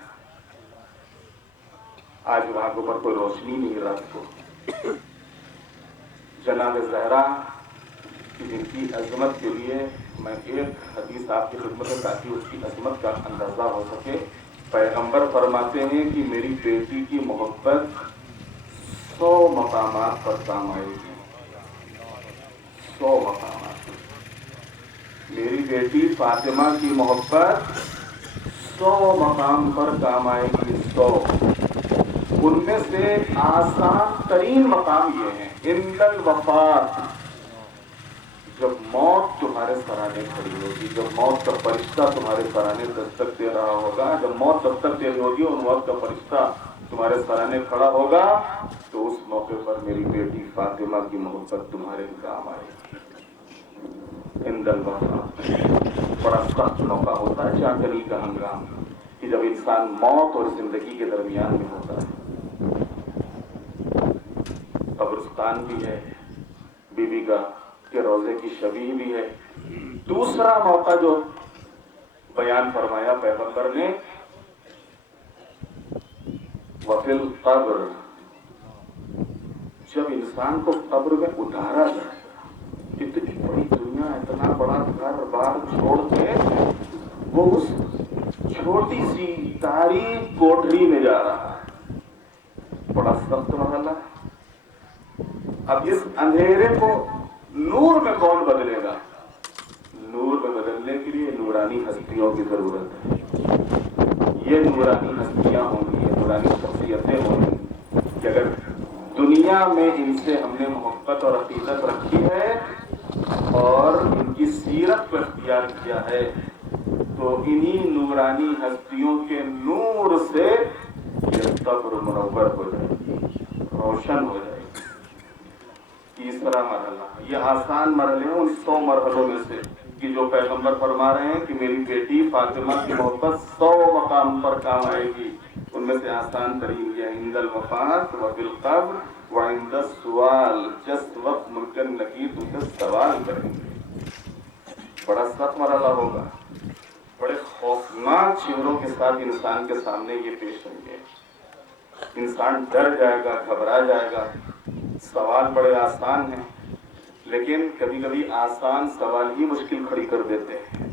आज वहां के ऊपर कोई रोशनी नहीं रात को। जनाब ज़हरा कि जिनकी अजमत के लिए मैं एक हदीस आपकी खिदमत में ताकि उसकी अजमत का अंदाज़ा हो सके। पैगंबर फरमाते हैं कि मेरी बेटी की मोहब्बत 100 मकामात पर काम आएगी। 100 मकामात। मेरी बेटी फातिमा की मोहब्बत 100 मकाम पर काम आएगी। 100 उनमें से आसान तरीन मकाम ये हैं, इंदल वफात, जब मौत तुम्हारे सराहने खड़ी होगी, जब मौत का फरिश्ता तुम्हारे सराहने दस्तक दे रहा होगा, जब मौत दस्तक दे रही होगी और मौत का फरिश्ता तुम्हारे सराहने खड़ा होगा, तो उस मौके पर मेरी बेटी फातिमा की मोहब्बत तुम्हारे काम आएगी। इंदल वफात बड़ा सख्त मौका होता है, चांदनी का हंगाम, कि जब इंसान मौत और जिंदगी के दरमियान में होता है। कब्रिस्तान भी है, बीबी का के रोजे की शबीह भी है। दूसरा मौका जो बयान फरमाया पैगंबर ने, वफिल कब्र, जब इंसान को कब्र में उतारा जाएगा, इतनी बड़ी दुनिया, इतना बड़ा घर बार छोड़ के वो उस छोटी सी तारीख कोठरी में जा रहा है। बड़ा सख्त मरहला है। अब इस अंधेरे को नूर में कौन बदलेगा? नूर में बदलने के लिए नूरानी हस्तियों की जरूरत है। ये नूरानी हस्तियां होंगी, ये नूरानी शख्सियतें होंगी कि अगर दुनिया में इनसे हमने मोहब्बत और अकीदत रखी है और इनकी सीरत को इख्तियार किया है, तो इन्हीं नूरानी हस्तियों के नूर से ये कब्र मुनव्वर हो जाएगी, रोशन हो जाएगी। तीसरा मरहला, ये आसान मरहले हैं उन 100 मरहलों में से कि जो पैगंबर फरमा रहे हैं कि मेरी बेटी फातिमा की मोहब्बत 100 मकाम पर काम आएगी। उनमें से आसान तरीन ये इंदल वफात व बिल कब्र व इंद सवाल, जिस वक्त मुनकर नकीर तुमसे सवाल करेंगे। बड़ा सख्त मरहला होगा, बड़े खौफनाक चेहरों के साथ इंसान के सामने ये पेश होंगे। इंसान डर जाएगा, घबरा जाएगा। सवाल बड़े आसान हैं, लेकिन कभी कभी आसान सवाल ही मुश्किल खड़ी कर देते हैं।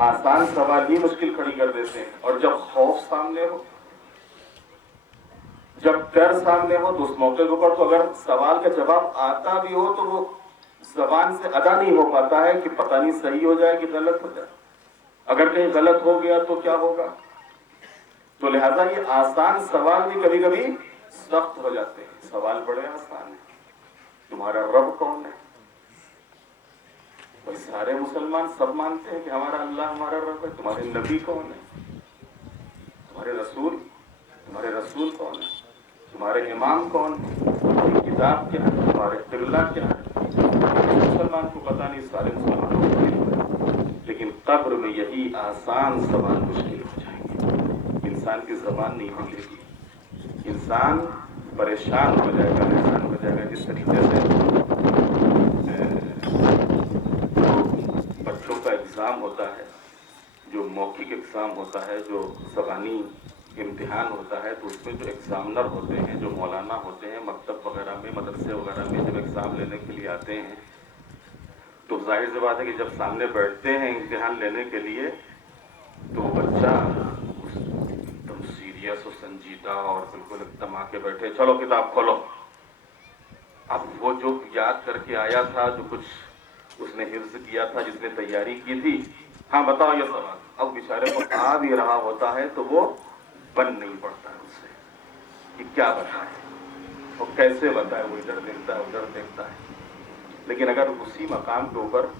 आसान सवाल ही मुश्किल खड़ी कर देते हैं। और जब खौफ सामने हो, जब डर सामने हो, तो उस मौके के ऊपर तो अगर सवाल का जवाब आता भी हो तो वो जबान से अदा नहीं हो पाता है कि पता नहीं सही हो जाए कि गलत हो जाए। अगर कहीं गलत हो गया तो क्या होगा? तो लिहाजा ये आसान सवाल भी कभी कभी सख्त हो जाते हैं। सवाल बड़े आसान है, तुम्हारा रब कौन है? भाई सारे मुसलमान सब मानते हैं कि हमारा अल्लाह हमारा रब है। तुम्हारे नबी कौन है? तुम्हारे रसूल कौन है? तुम्हारे इमाम कौन है? तुम्हारी किताब क्या है? तुम्हारे किबला क्या है? मुसलमान को पता नहीं, सारे मुसलमानों को नहीं। लेकिन कब्र में यही आसान सवाल मुश्किल हो जाएंगे। इंसान की जबान नहीं खुलेगी, इंसान परेशान हो जाएगा, परेशान हो जाएगा। जिस तरीके से बच्चों का एग्ज़ाम होता है, जो मौखिक एग्ज़ाम होता है, जो ज़बानी इम्तिहान होता है, तो उसमें जो एग्ज़ामिनर होते हैं, जो मौलाना होते हैं, मकतब वगैरह में, मदरसे वगैरह में जब एग्ज़ाम लेने के लिए आते हैं, तो जाहिर सी बात है कि जब सामने बैठते हैं इम्तिहान लेने के लिए, तो बच्चा एकदम सीरियस और संजीदा और बिल्कुल एकदम आके बैठे, चलो किताब खोलो। अब वो जो याद करके आया था, जो कुछ उसने हिफ्ज किया था, जिसने तैयारी की थी, हाँ बताओ ये सवाल, अब बेचारे को आ भी रहा होता है तो वो बन नहीं पड़ता है उससे कि क्या बताए और कैसे बताए। वो इधर देखता है, उधर देखता है। लेकिन अगर उसी मकाम के ऊपर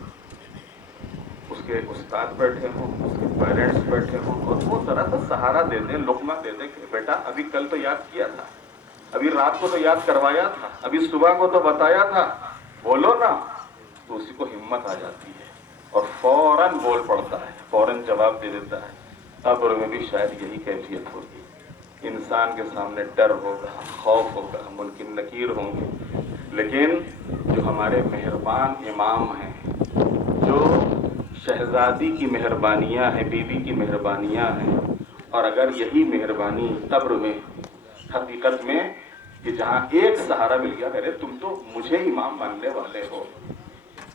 उसके उस्ताद बैठे हों, उसके पेरेंट्स बैठे हों और वो जरा सा सहारा दे दें, लुक़मा दे दें कि बेटा अभी कल तो याद किया था, अभी रात को तो याद करवाया था, अभी सुबह को तो बताया था, बोलो ना, तो उसी को हिम्मत आ जाती है और फौरन बोल पड़ता है, फौरन जवाब दे देता है। कब्र में भी शायद यही कैफियत होगी। इंसान के सामने डर होगा, खौफ होगा, मुनकिर नकीर होंगे, लेकिन जो हमारे मेहरबान इमाम हैं, जो शहजादी की मेहरबानियाँ हैं, बीवी की मेहरबानियाँ हैं, और अगर यही मेहरबानी कब्र में हकीकत में कि जहाँ एक सहारा मिल गया, अरे तुम तो मुझे इमाम मानने वाले हो,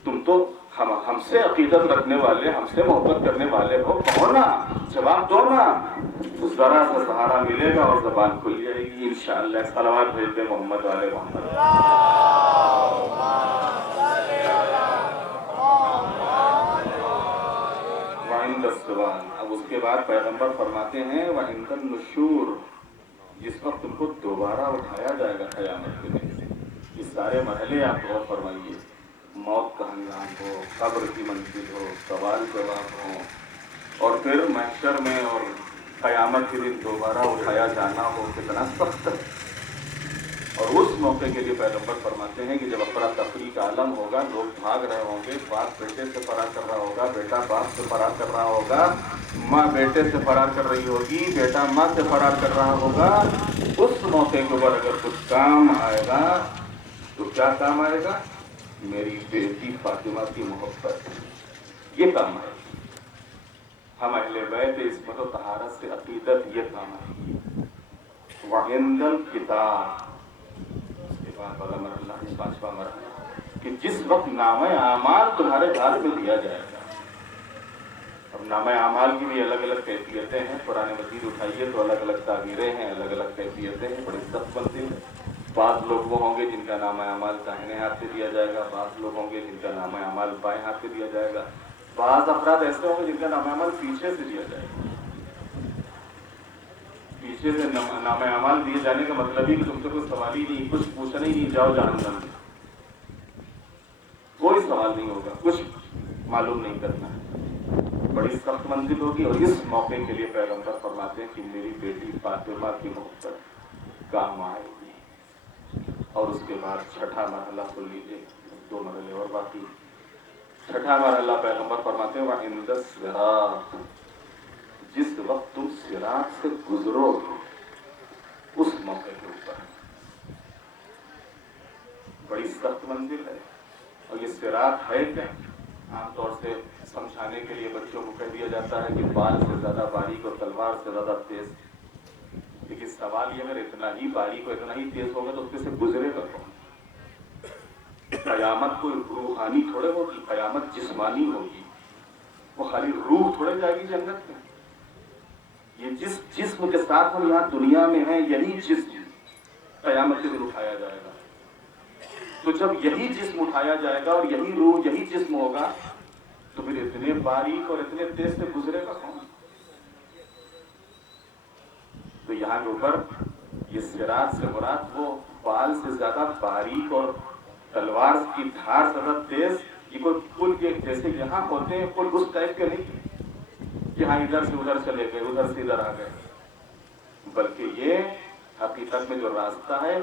तुम तो हमसे अकीदत रखने वाले, हमसे मोहब्बत करने वाले हो, कहो ना, जवाब दो ना। तो जरा सा सहारा मिलेगा और जबान खुल जाएगी इंशाअल्लाह। सलावत भेज दे मोहम्मद वाले मोहम्मद। अब उसके बाद पैगंबर फरमाते हैं वहिंदन नुशूर, जिस वक्त तुमको दोबारा उठाया जाएगा क़यामत के दिन। ये सारे मरहले आप गौर फरमाइए, मौत का हंगाम हो, कब्र की मंजिल हो, सवाल जवाब हो, और फिर महशर में और क़यामत के दिन दोबारा उठाया जाना हो, कितना सख्त है। और उस मौके के लिए पैगंबर फरमाते हैं कि जब अफरा तफरी का आलम होगा, लोग भाग रहे होंगे, बाप बेटे से फरार कर रहा होगा, बेटा बाप से फरार कर रहा होगा, माँ बेटे से फरार कर रही होगी, बेटा माँ से फरार कर रहा होगा। उस मौके के ऊपर अगर कुछ काम आएगा तो क्या काम आएगा? मेरी बेटी फातिमा की मोहब्बत, ये काम है। हम अहले बैत इस्मत व तहारत से अकीदत, ये काम है। वहिंदल किताब, वाला मरहला है, 5वां मरहला, कि जिस वक्त नामे आमाल तुम्हारे घर में दिया जाएगा। अब नामे आमाल की भी अलग अलग कैफियतें हैं। कुरान मजीद उठाइए तो अलग अलग ताबीरें हैं, अलग अलग कैफियतें हैं, बड़ी सख्त बनती है। बाज़ लोग वो होंगे जिनका नाम अमाल दाहिने हाथ से दिया जाएगा, बाज़ लोग होंगे जिनका नाम अमाल बाएं हाथ से दिया जाएगा, बाज़ अफराद ऐसे होंगे जिनका नाम अमाल पीछे से दिया जाएगा। पीछे से नाम अमाल दिए जाने का मतलब ही कि तुमसे कोई सवाल ही नहीं, कुछ पूछना ही नहीं, जाओ जहन्नम में, कोई सवाल नहीं होगा, कुछ मालूम नहीं करना है। बड़ी सख्त मंजिल होगी। और इस मौके के लिए पैगंबर फरमाते हैं कि मेरी बेटी फातिमा की मोहब्बत काम आएगी। और उसके बाद छठा मरहला सुन लीजिए, 2 मरहले और बाकी। छठा मरहला पैगंबर फरमाते हैं वहिंद सिरात, जिस वक्त तुम सिरात से गुजरोगे, उस मौके के ऊपर बड़ी सख्त मंजिल है। और ये सिरात है क्या? आमतौर से समझाने के लिए बच्चों को कह दिया जाता है कि बाल से ज्यादा बारीक और तलवार से ज्यादा तेज। लेकिन सवाल ये, अगर इतना ही बारीक और इतना ही तेज होगा तो उसके से गुजरेगा कौन? कयामत कोई रूहानी थोड़े होगी, कयामत जिस्मानी होगी। वो खाली रूह थोड़े जाएगी जन्नत में। ये जिस जिस्म के साथ हम यहाँ दुनिया में हैं, यही जिस्म कयामत के दिन उठाया जाएगा। तो जब यही जिस्म उठाया जाएगा और यही रूह, यही जिस्म होगा, तो फिर इतने बारीक और इतने तेज से गुजरेगा कौन? तो यहाँ के ऊपर ये सिरात से मुराद वो बाल से ज्यादा बारीक और तलवार की धार से ज्यादा तेज, ये कोई पुल के जैसे यहाँ होते हैं पुल, उस टाइप के नहीं, यहाँ इधर से उधर चले गए, उधर से इधर आ गए, बल्कि ये हकीकत में जो रास्ता है,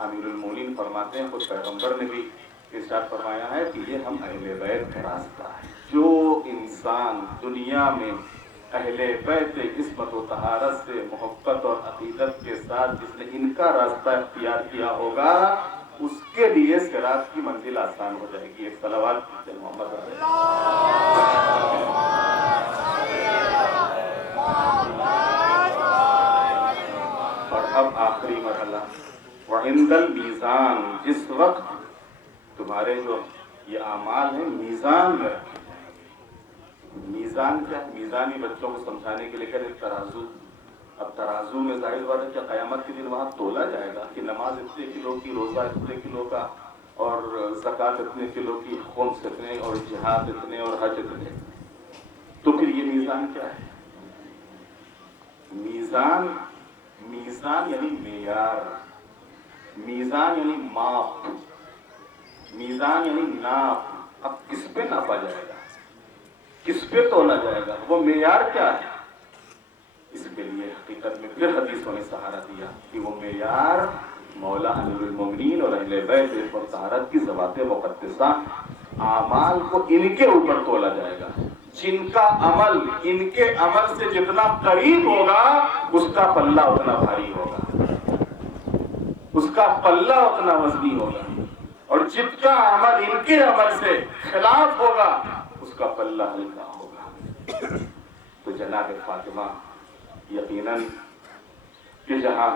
अमीरुल मोमिनीन फरमाते हैं, कुछ पैगंबर ने भी इरशाद फरमाया है कि ये हम अहले बैत का रास्ता है। जो इंसान दुनिया में अहले बैत इस्मत व तहारत से मोहब्बत और अकीदत के साथ जिसने इनका रास्ता इख्तियार किया होगा, उसके लिए सिरात की मंजिल आसान हो जाएगी। एक सलावत मोहम्मद। और अब आखिरी मरहला वहिंदल मीज़ान, जिस वक्त तुम्हारे जो ये आमाल है मीज़ान में। मीज़ान क्या? मीज़ान ही बच्चों को समझाने के लिए कह रहे तराजू। अब तराजू में जाहिर बात है क्या क़यामत के दिन वहाँ तोला जाएगा कि नमाज इतने किलो की, रोज़ा इतने किलो का, और ज़कात इतने किलो की, खुम्स इतने, और जिहाद इतने, और हज इतने। तो फिर ये मीज़ान क्या है? मीज़ान, मीज़ान यानी मेयार, मीज़ान यानी माप, मीज़ान यानी नाप। अब किस पे नापा जाएगा, किस पे तोला जाएगा, वो मेयार क्या है? इसके लिए हकीकत में फिर हदीसों ने सहारा दिया कि वो मेयार मौला अमीरुल मोमिनीन और अहले बैत और तहारत की ज़वाते मुक़द्दसा आमाल को इनके ऊपर तोला जाएगा। जिनका अमल इनके अमल से जितना करीब होगा, उसका पल्ला उतना भारी होगा, उसका पल्ला उतना वज़नी होगा। और जिसका अमल इनके अमल से खिलाफ होगा, उसका पल्ला हल्का होगा। तो जनाब फातिमा यकीनन कि जहां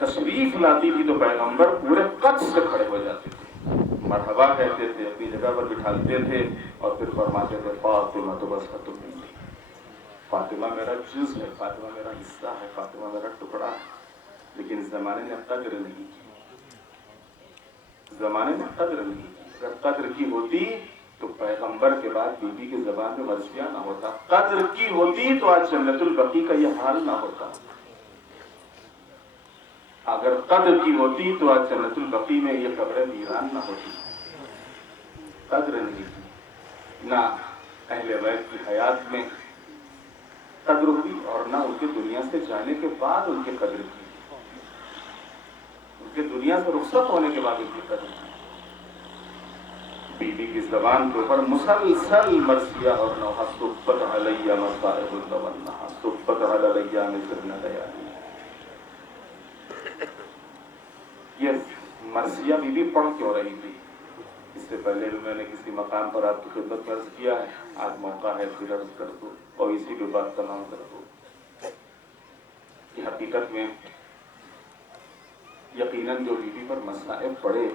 तशरीफ लाती थी तो पैगंबर पूरे कद से खड़े हो जाते थे। मरहबा कहते थे, अपनी जगह पर बिठाते थे और फिर फरमाते थे फातिमा तो बस तुम नहीं, फातिमा मेरा जुज़ है, फातिमा मेरा हिस्सा है, फातिमा मेरा टुकड़ा है। लेकिन इस जमाने ने कद्र नहीं की, जमाने में कद्र नहीं की। अगर कद्र की होती तो पैगंबर के बाद बीबी की जबान में मर्सिया ना होता, कद्र की होती तो आज जन्नतुल बकी का यह हाल ना होता। अगर कद्र की होती तो आज जन्नतुल बकी में यह कब्रें वीरान ना होती। कद्र नहीं की, ना अहले बैत की हयात में कद्र हुई और ना उनके दुनिया से जाने के बाद उनके कद्र की, उनके दुनिया से रुखसत होने के बाद उनकी कद्र की। बीबी की जबान के ऊपर मुसलसल मर्सिया और नौहा सुब्बत अलैया मसाइबुल तवन्ना सुब्बत अलैया में सिरना गया। ये मर्सिया बीबी पढ़ क्यों रही थी? इससे पहले भी मैंने किसी मकाम पर आपकी खिदमत में अर्ज किया है, आज मौका है फिर अर्ज कर दो और इसी के बाद तमाम कर दो। हकीकत में यकीनन जो बीबी पर मसाइब पड़े,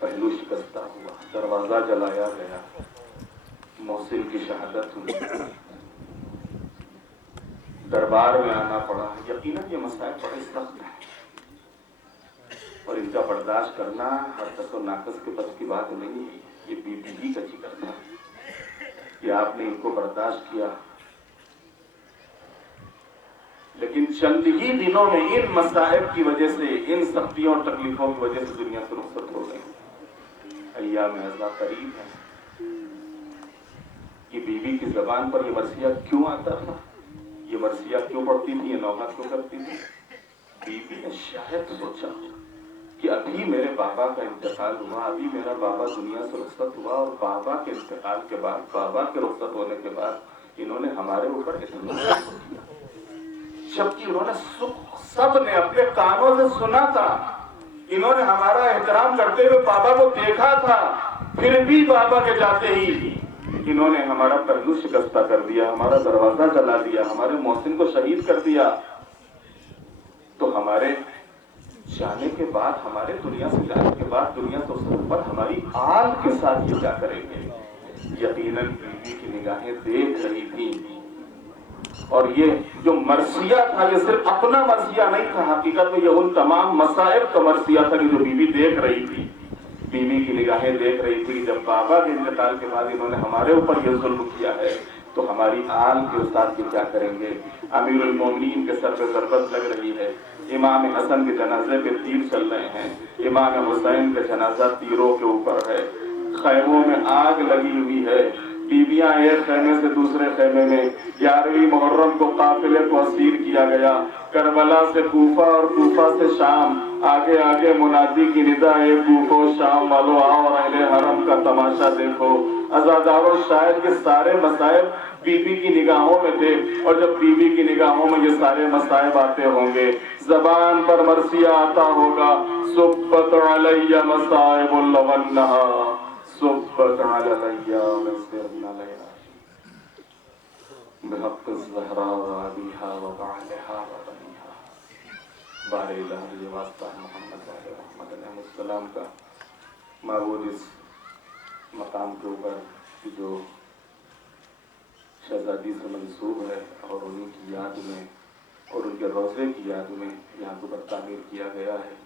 पहलू शिकस्ता हुआ, दरवाजा जलाया गया, मोहसिन की शहादत हुई, दरबार में आना पड़ा। यकीनन ये मसाइब बड़े सख्त हैं और इनका बर्दाश्त करना हर कसो नाकस के बस की बात नहीं है। ये बीबी ही कची करना कि आपने इनको बर्दाश्त किया, लेकिन चंद ही दिनों में इन मसाइब की वजह से, इन सख्तियों और तकलीफों की वजह से दुनिया से रुखसत हो गई। अय्याम अज़ा करीब है कि बीबी की जबान पर ये मर्सिया क्यों आता था, ये मर्सिया क्यों पड़ती थी, ये नौहा क्यों करती थी? बीबी ने शायद सोचा कि अभी मेरे बाबा का इंतकाल हुआ, अभी मेरा बाबा दुनिया से रुखसत हुआ और बाबा के इंतकाल के बाद, बाबा के रुखसत होने के बाद इन्होंने हमारे ऊपर इतना, जबकि उन्होंने सब ने अपने कानों से सुना था, इन्होंने हमारा एहतराम करते हुए बाबा को देखा था, फिर भी बाबा के जाते ही इन्होंने हमारा पहलू शिकस्ता कर दिया, हमारा दरवाजा जला दिया, हमारे मोहसिन को शहीद कर दिया। तो हमारे जाने के बाद, हमारे दुनिया से जाने के बाद दुनिया से उसके ऊपर हमारी आल के साथ ये क्या करेंगे? यकीनन बीवी की निगाहें देख रही थी और ये जो मर्सिया था ये सिर्फ अपना मर्सिया नहीं था, हकीकत में ये उन तमाम मसाइब का मर्सिया था कि जो बीवी देख रही थी। बीवी की निगाहें देख रही थी जब बाबा के इंतकाल के बाद इन्होंने हमारे ऊपर ये जुल्म किया है तो हमारी आल के साथ ये क्या करेंगे? अमीरुल मोमिनीन के सर पे ज़रबत लग रही है, इमाम हसन के जनाजे पे तीर चल रहे हैं, इमाम हुसैन का जनाजा तीरों के ऊपर है, खैमों में आग लगी हुई है, बीबियां एक खैमे से दूसरे खैमे में, 11वीं मुहर्रम को काफिले को असीर किया गया, करबला से कूफा और कूफा से शाम, आगे आगे मुनादी की निदा है, कूफो शाम वालों आओ और अहले हरम का तमाशा देखो। अज़ादारों शायद के सारे मसाइब बीबी की निगाहों में थे और जब बीबी की निगाहों में ये सारे मसाइब आते होंगे, जबान पर मर्सिया आता होगा, सुब्बत अलैया मसाइबुल लवन्नहा सुब्बत अलैया मसाइबुल लवन्नहा बिहक़्क़ ज़हरा व अबीहा व बालिहा व बनीहा। बारे इलाही ये वास्ता है मोहम्मद अलैहिस्सलाम का। माबूद इस मकाम के ऊपर जो शहजादी से मंसूब है और उन्हीं की याद में और उनके रोज़े की याद में यहाँ को तामीर किया गया है,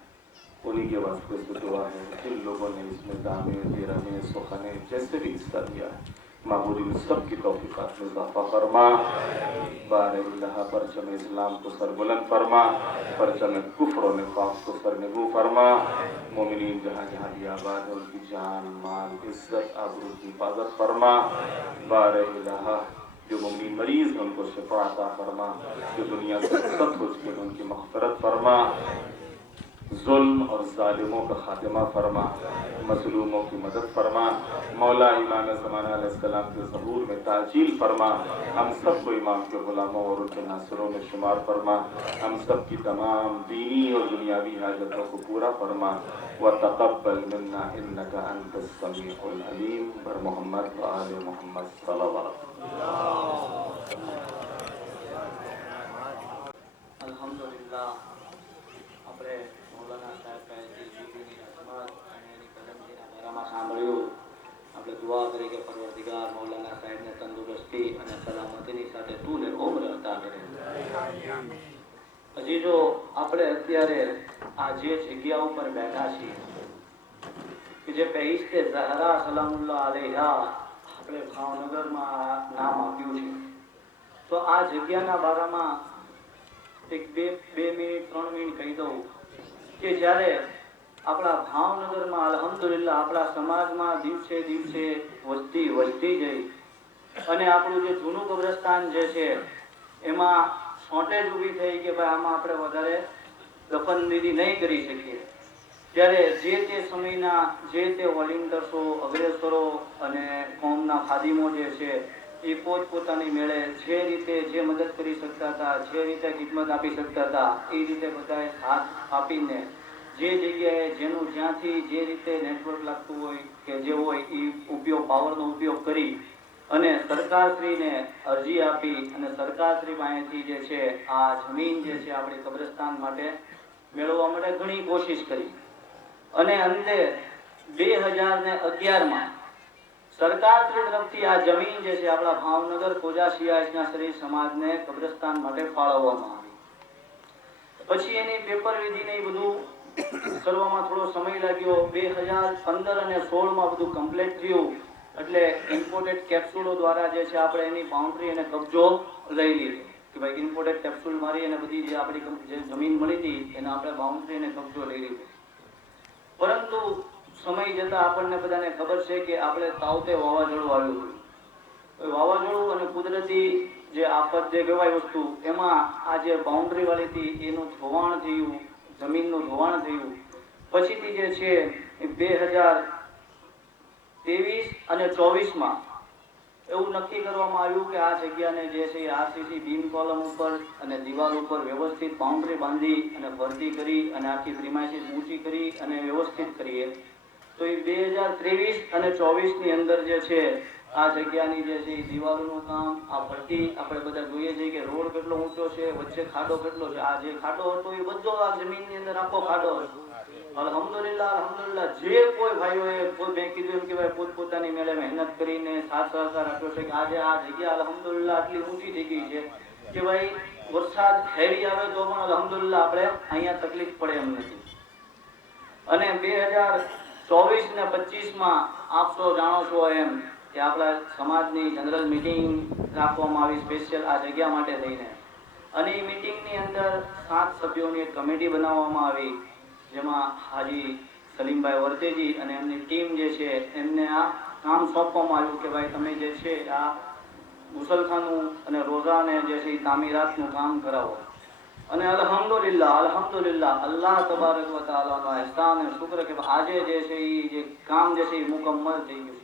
उन्हीं के वास्ते से दुआ है। जिन लोगों ने इसमें दामे, दिरहमे, सुखने जैसे भी हिस्सा दिया है, माबूद इन सब की तौफीक़ात में इज़ाफ़ा फरमा। बारअल्लाह परचम इस्लाम को सरबुलंद फरमा, परचम कुफ्र और निफ़ाक़ को सरनगू फरमा। मोमिनीन जहाँ जहाँ भी आबाद है उनकी जान, माल, इज़्ज़त, आबरू की हिफाजत फरमा। बारअल्लाह जो मोमिनीन मरीज़ हैं उनको शिफ़ा अता फरमा, जो दुनिया से रुख़सत हो चुके हैं उनकी मग़फ़िरत फरमा, जुल्म और जालिमों का खातिमा फरमा, मज़लूमों की मदद फरमा। मौला इमाम ज़माना अलैहिस्सलाम के ज़हूर में ताजील फरमा। हम सब को इमाम के ग़ुलामों और उनके नासरों में शुमार फरमा। हम सब की तमाम दीनी और दुनियावी हाजतों को पूरा फरमा। व तक़ब्बल मिन्ना इन्नका अंतस समीउल अलीम। बर मोहम्मद व आले मोहम्मद सल्लल्लाहु अल्हम्दुलिल्लाह આપણે મૌલાના સાહેબ કહેતી જીવની રસમત અને એની કલમગીના આપણે અત્યારે આ જે જગ્યા ઉપર બેઠા છીએ કે જે પહેiste ઝહરા સલામુલ્લાહ અલૈહા આપણે ભાવનગરમાં નામ આપ્યું છે, તો આ જગ્યાના બારામાં એક બે મિનિટ 3 મિનિટ કહી દઉં કે જ્યારે આપણા ભાવનગરમાં અલ્હમ્દુલિલ્લાહ આપણા સમાજમાં દિવસે દિવસે વસ્તી વધતી ગઈ અને આપણું જે જૂનું કબ્રસ્તાન જે છે એમાં શોર્ટેજ ઊભી થઈ કે ભાઈ આમાં આપણે વધારે દફન વિધિ નહીં કરી શકીએ, ત્યારે જે તે સમયના જે તે વોલિન્ટર્સો, અગ્રેસરો અને કોમના ખાદીમો જે છે એ પોતપોતાની મેળે જે રીતે જે મદદ કરી શકતા હતા, જે રીતે ખિદમત આપી શકતા હતા એ રીતે બધાએ હાથ આપીને જે જગ્યાએ જેનું જ્યાંથી જે રીતે નેટવર્ક લાગતું હોય કે જે હોય એ પાવરનો ઉપયોગ કરી અને સરકારશ્રીને અરજી આપી અને સરકારશ્રી પાસેથી જે છે આ જમીન જે છે આપણી કબ્રસ્તાન માટે મેળવવા માટે ઘણી કોશિશ કરી અને અંતે 2011માં સરકારશ્રી તરફથી આ જમીન જે છે આપણા ભાવનગર ખોજા સિયાસના શરીર સમાજને કબ્રસ્તાન માટે ફાળવવામાં આવી. પછી એની પેપર વિધિને એ બધું કરવામાં થોડો સમય લાગ્યો. 2015 અને 16માં બધું કમ્પ્લીટ થયું એટલે ઇમ્પોર્ટેડ કેપ્સ્યુલો દ્વારા જે છે આપણે એની બાઉન્ડ્રી અને કબજો લઈ લીધો કે ભાઈ ઇમ્પોર્ટેડ કેપ્સ્યુલ મારી અને બધી જે આપણી જે જમીન મળી હતી એને આપણે બાઉન્ડ્રી અને કબજો લઈ લીધો. પરંતુ સમય જતા આપણને બધાને ખબર છે કે આપણે તાવતે વાવાઝોડું આવ્યું હતું. વાવાઝોડું અને કુદરતી જે આફત જે કહેવાય વસ્તુ એમાં આ જે બાઉન્ડ્રી વાળી હતી એનું ધોવાણ થયું, જમીનનું ધોવાણ થયું. પછીથી જે છે એ 2023 અને 24માં એવું નક્કી કરવામાં આવ્યું કે આ જગ્યાને જે છે એ આરસીસી બીમ કોલમ ઉપર અને દિવાલ ઉપર વ્યવસ્થિત બાઉન્ડ્રી બાંધી અને ભરતી કરી અને આખી પ્રિમાઇસીસ ઊંચી કરી અને વ્યવસ્થિત કરીએ. તો એ 2023 અને 24ની અંદર જે છે આ જગ્યાની જે છે એ દિવાલોનું કામ, આ ભરતી આપણે બધા જોઈએ છીએ કે રોડ કેટલો ઊંચો છે, વચ્ચે ખાડો કેટલો છે. આ જે ખાડો હતો એ બધો આ જમીનની અંદર આખો ખાડો હતો. અલ્હમ્દુલિલ્લાહ જે કોઈ ભાઈઓએ મેં કીધું એમ કે ભાઈ પોતપોતાની મેળે મહેનત કરીને સાથ સહકાર આપ્યો છે કે આજે આ જગ્યા અલ્હમ્દુલિલ્લાહ આટલી ઊંચી થઈ ગઈ છે કે ભાઈ વરસાદ હેવી આવે તો પણ અલ્હમ્દુલિલ્લાહ આપણે અહીંયા તકલીફ પડે એમ નથી. અને 2024 ને 25માં આપ સૌ જાણો છો એમ કે આપણા સમાજની જનરલ મીટિંગ રાખવામાં આવી સ્પેશિયલ આ જગ્યા માટે થઈને અને એ મીટિંગની અંદર 7 સભ્યોની એક કમિટી બનાવવામાં આવી જેમાં હાજી સલીમભાઈ વર્તેજી અને એમની ટીમ જે છે એમને આ કામ સોંપવામાં આવ્યું કે ભાઈ તમે જે છે આ ગુસલખાનું અને રોઝાને જે છે એ તામીરાતનું કામ કરાવો. અને અલ્હમ્દુલિલ્લાહ અલ્લાહ તબારક વ તઆલાનો અહેસાન અને શુક્ર કે આજે જે છે એ જે કામ જે છે એ મુકમ્મલ થઈ ગયું.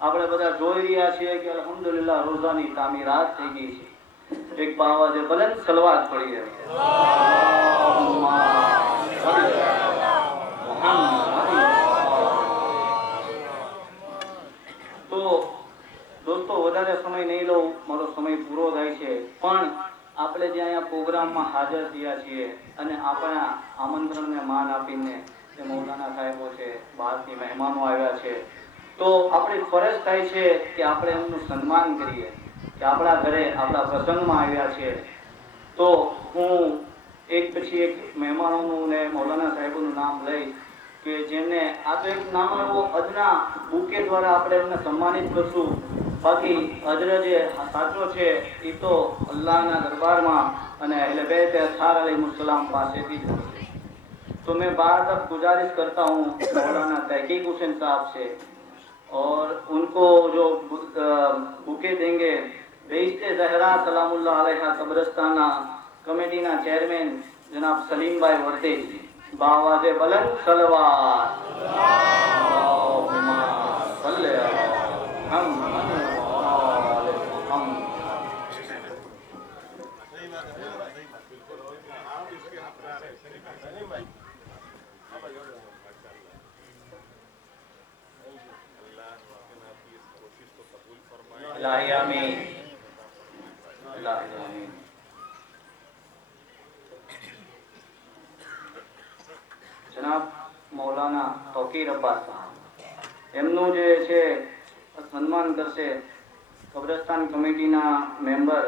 આપણે બધા જોઈ રહ્યા છીએ કે અલ્હમ્દુલિલ્લાહ રોઝાની તામીરાત થઈ ગઈ છે. એક બાવાજે બલંદ સલવાત પડી છે. તો દોસ્તો વધારે સમય નહીં લઉં, મારો સમય પૂરો થાય છે, પણ આપણે જે અહીંયા પ્રોગ્રામમાં હાજર થયા છીએ અને આપણા આમંત્રણને માન આપીને જે મૌલાના સાહેબો છે, બહારથી મહેમાનો આવ્યા છે, તો આપણી ફરજ થાય છે કે આપણે એમનું સન્માન કરીએ કે આપણા ઘરે આપણા પ્રસંગમાં આવ્યા છે. તો હું એક પછી એક મહેમાનોનું ને મૌલાના સાહેબોનું નામ લઈ કે જેમને આ તો એક નાનો એવો અદના બુકે દ્વારા આપણે એમને સન્માનિત કરશું. બાકી અજર જે સાચો છે એ તો અલ્લાહના દરબારમાં અને અહલે बैत अत्हार अलैहिस्सलाम पासेથી જ મળશે. तो मैं बार बार गुजारिश करता हूँ मौलाना तहकीक हुसैन साहब से और उनको जो बुके देंगे बेइस्ते ज़हरा सलामुल्लाह अलैहा कब्रस्ताना कमेटीना चेयरमैन जनाब सलीम भाई वर्तेजी बावाजे बुलंद सलवात अल्लाहुम्मा सल्ली अला मुहम्मद व आले मुहम्मद. इलाही आमीन, इलाही आमीन. જનાબ મૌલાના તૌકીર અબ્બાસ સાહેબ એમનું જે છે સન્માન કરશે કબ્રસ્તાન કમિટીના મેમ્બર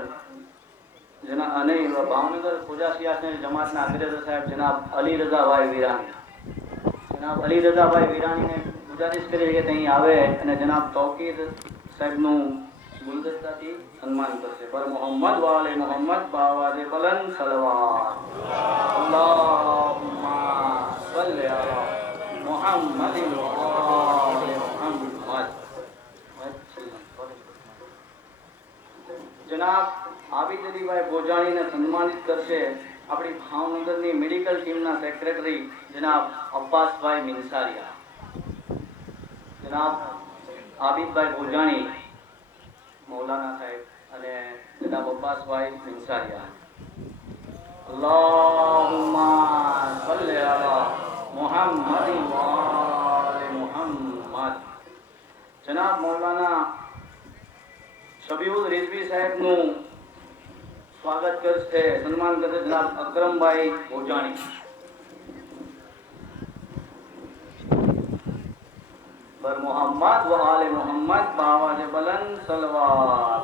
અને ભાવનગર ખોજા સિયાસની જમાતના અગ્રજ સાહેબ જનાબ અલી રઝાભાઈ વિરાણી. જનાબ અલી રઝાભાઈ વિરાણીને ગુજારિશ કરી કે ત્યાં આવે અને જનાબ તૌકીર સાહેબનું ગુલદસ્તાથી સન્માન કરશે. પર મોહમ્મદ વાલે મોહમ્મદ બાવાજે બલંદ સલવાત. અલ્લાહુમ્મા સલ્લી અલા મુહમ્મદિન વ આલે મુહમ્મદ. જનાબ આબિદ અલીભાઈ ભોજાણીને સન્માનિત કરશે આપણી ભાવનગરની મેડિકલ ટીમના સેક્રેટરી જનાબ અબ્બાસભાઈ મિન્સારિયા. જનાબ આબિદભાઈ ભોજાણી મૌલાના સાહેબ અને જનાબ અબ્બાસભાઈ મિન્સારિયા. અલ્લાહુમ્મા સલ્લી અલા મુહમ્મદિન વ આલે મુહમ્મદ. જનાબ મૌલાના શબીઉલ રિઝવી સાહેબનું સ્વાગત કરશે, સન્માન કરશે જનાબ અકરમભાઈ ભોજાણી. પર મોહમ્મદ વ આલે મોહમ્મદ બાવાજે બલંદ સલવાત.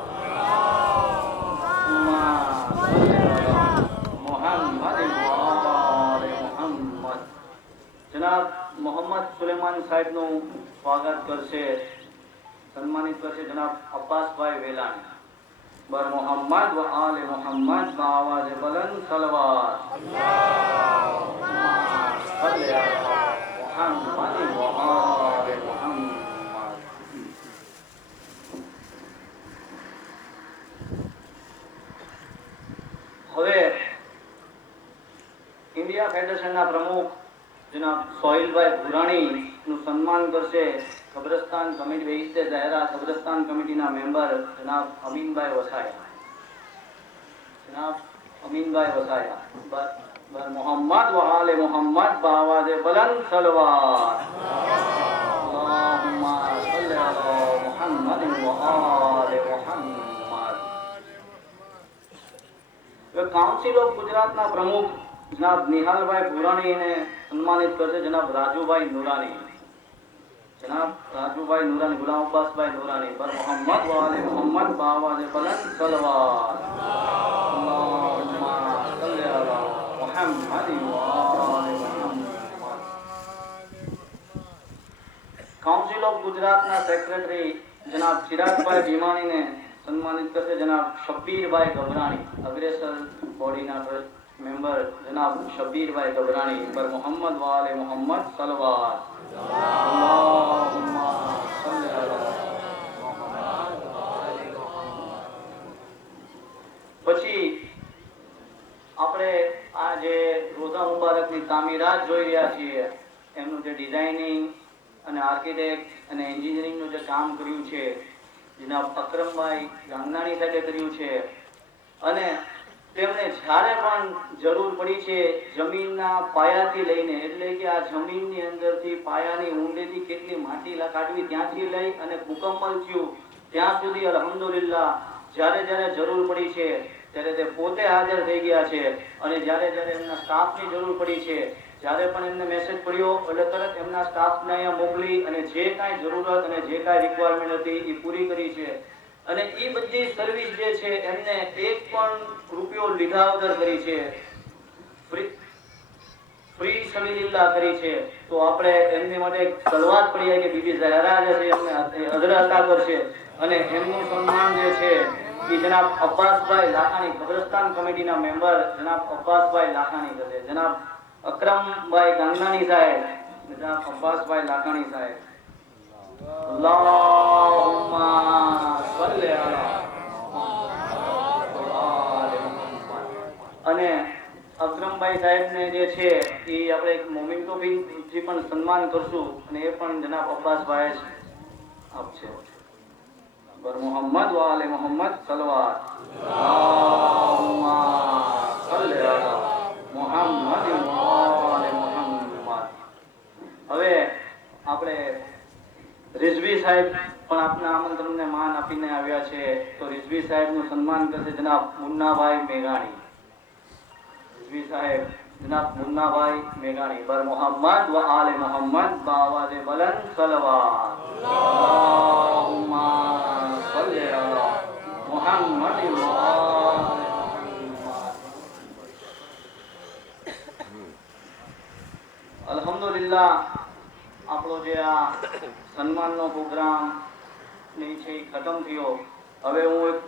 મોહમ્મદ વ આલે મોહમ્મદ. જનાબ મોહમ્મદ સુલેમાન સાહેબનું સ્વાગત કરશે, સન્માનિત કરશે જનાબ અબ્બાસભાઈ વેલાણી. બર મોહમ્મદ વ આલે મોહમ્મદ બાવાજે બલંદ સલવાત. મોહમ્મદ વ આલે મોહમ્મદ. હવે ઇન્ડિયા ફેડરેશનના પ્રમુખ જનાબ સોહિલભાઈ ભુરાણી નું સન્માન કરશે કબ્રસ્તાન કમિટી બેઇસ્તે ઝહેરા કબ્રસ્તાન કમિટીના મેમ્બર જનાબ અમીનભાઈ વસાયા. જનાબ અમીનભાઈ વસાયા. બર મોહમ્મદ વ આલે મોહમ્મદ બાવાજે બલંદ સલવાત. અલ્લાહુમ્મા સલ્લી અલા મુહમ્મદ વ આલે મુહમ્મદ. કાઉન્સિલ ઓફ ગુજરાતના પ્રમુખ જનાબ નિહાલભાઈ ભુરાણીને સન્માનિત કરશે જનાબ રાજુભાઈ નુરાની. જનાબ રાજુભાઈ નુરાની, ગુલામ અબ્બાસભાઈ નુરાની. પર મોહમ્મદ વ આલે મોહમ્મદ બાવાજે બલંદ સલવાત. અલ્લાહુમ્મા સલ્લી અલા મુહમ્મદ વ આલે મુહમ્મદ. કાઉન્સિલ ઓફ ગુજરાતના સેક્રેટરી જનાબ ચિરાગભાઈ ભીમાણીને સન્માનિત કરશે જનાબ શબ્બીરભાઈ ગભરાણી. અગ્રેસર બોડીના મેમ્બર જનાબ શબ્બીરભાઈ ગભરાણી. પર મોહમ્મદ વ આલે મોહમ્મદ સલવાત. અલ્લાહુમ્મા સલ્લી અલા મુહમ્મદ વ આલે મુહમ્મદ. પછી આપણે આ જે રોઝા મુબારકની તામીરાત જોઈ રહ્યા છીએ એમનું જે ડિઝાઇનિંગ અને આર્કિટેક્ટ અને એન્જિનિયરિંગનું જે કામ કર્યું છે જનાબ અકરમભાઈ ગાંગનાણી સાહેબે કર્યું છે. અને તેમણે જ્યારે પણ જરૂર પડી છે જમીનના પાયાથી લઈને, એટલે કે આ જમીનની અંદરથી પાયાની ઊંડેથી કેટલી માટી કાઢવી ત્યાંથી લઈ અને મુકમ્મલ થયું ત્યાં સુધી અલ્હમ્દુલિલ્લાહ જ્યારે જરૂર પડી છે ત્યારે તે પોતે હાજર થઈ ગયા છે. અને જ્યારે એમના સ્ટાફની જરૂર પડી છે, જ્યારે પણ એમને મેસેજ પડ્યો એટલે તરત એમના સ્ટાફને અહીંયા મોકલી અને જે કાંઈ જરૂરત અને જે કાંઈ રિક્વાયરમેન્ટ હતી એ પૂરી કરી છે. અને એ બધી સર્વિસ જે છે એમને એક પણ રૂપિયો લીધા વગર કરી છે, ફ્રી સબીલિલ્લાહ કરી છે. તો આપણે એમની માટે સલવાત પડીએ કે બીબી ઝહરા જે છે એમને અજર અતા કરશે. અને એમનું સન્માન જે છે એ જનાબ અબ્બાસભાઈ લાખાણી કબ્રસ્તાન કમિટીના મેમ્બર જનાબ અબ્બાસભાઈ લાખાણી કરશે. જનાબ અકરમભાઈ ગાંગનાણી સાહેબ, જનાબ અબ્બાસભાઈ લાખાણી સાહેબ. અલ્લાહુમ્મા સલ્લી અલા અને અકરમભાઈ સાહેબને જે છે એ આપણે એક મોમિન્ટોથી પણ સન્માન કરશું અને એ પણ જનાબ અબ્બાસભાઈ જ આપશે. બર મોહમ્મદ વ આલે મોહમ્મદ સલવાત. અલ્લાહુમ્મા સલ્લી અલા મુહમ્મદ વ આલે મુહમ્મદ. હવે આપણે રિઝવી સાહેબ પણ આપના આમંત્રણને માન આપીને આવ્યા છે, તો રિઝવી સાહેબનું સન્માન કરશે જનાબ મુન્નાભાઈ મેઘાણી. રિઝવી સાહેબ જનાબ મુન્નાભાઈ મેઘાણી. બર મોહમ્મદ વ આલે મોહમ્મદ બાવાજે બલંદ સલવાત. અલ્લાહુમ્મા સલ્લી અલા મુહમ્મદ વ આલે મુહમ્મદ. પહેલા આપણો જે આ સન્માનનો પ્રોગ્રામ ને છે એ ખતમ થયો. હવે હું એક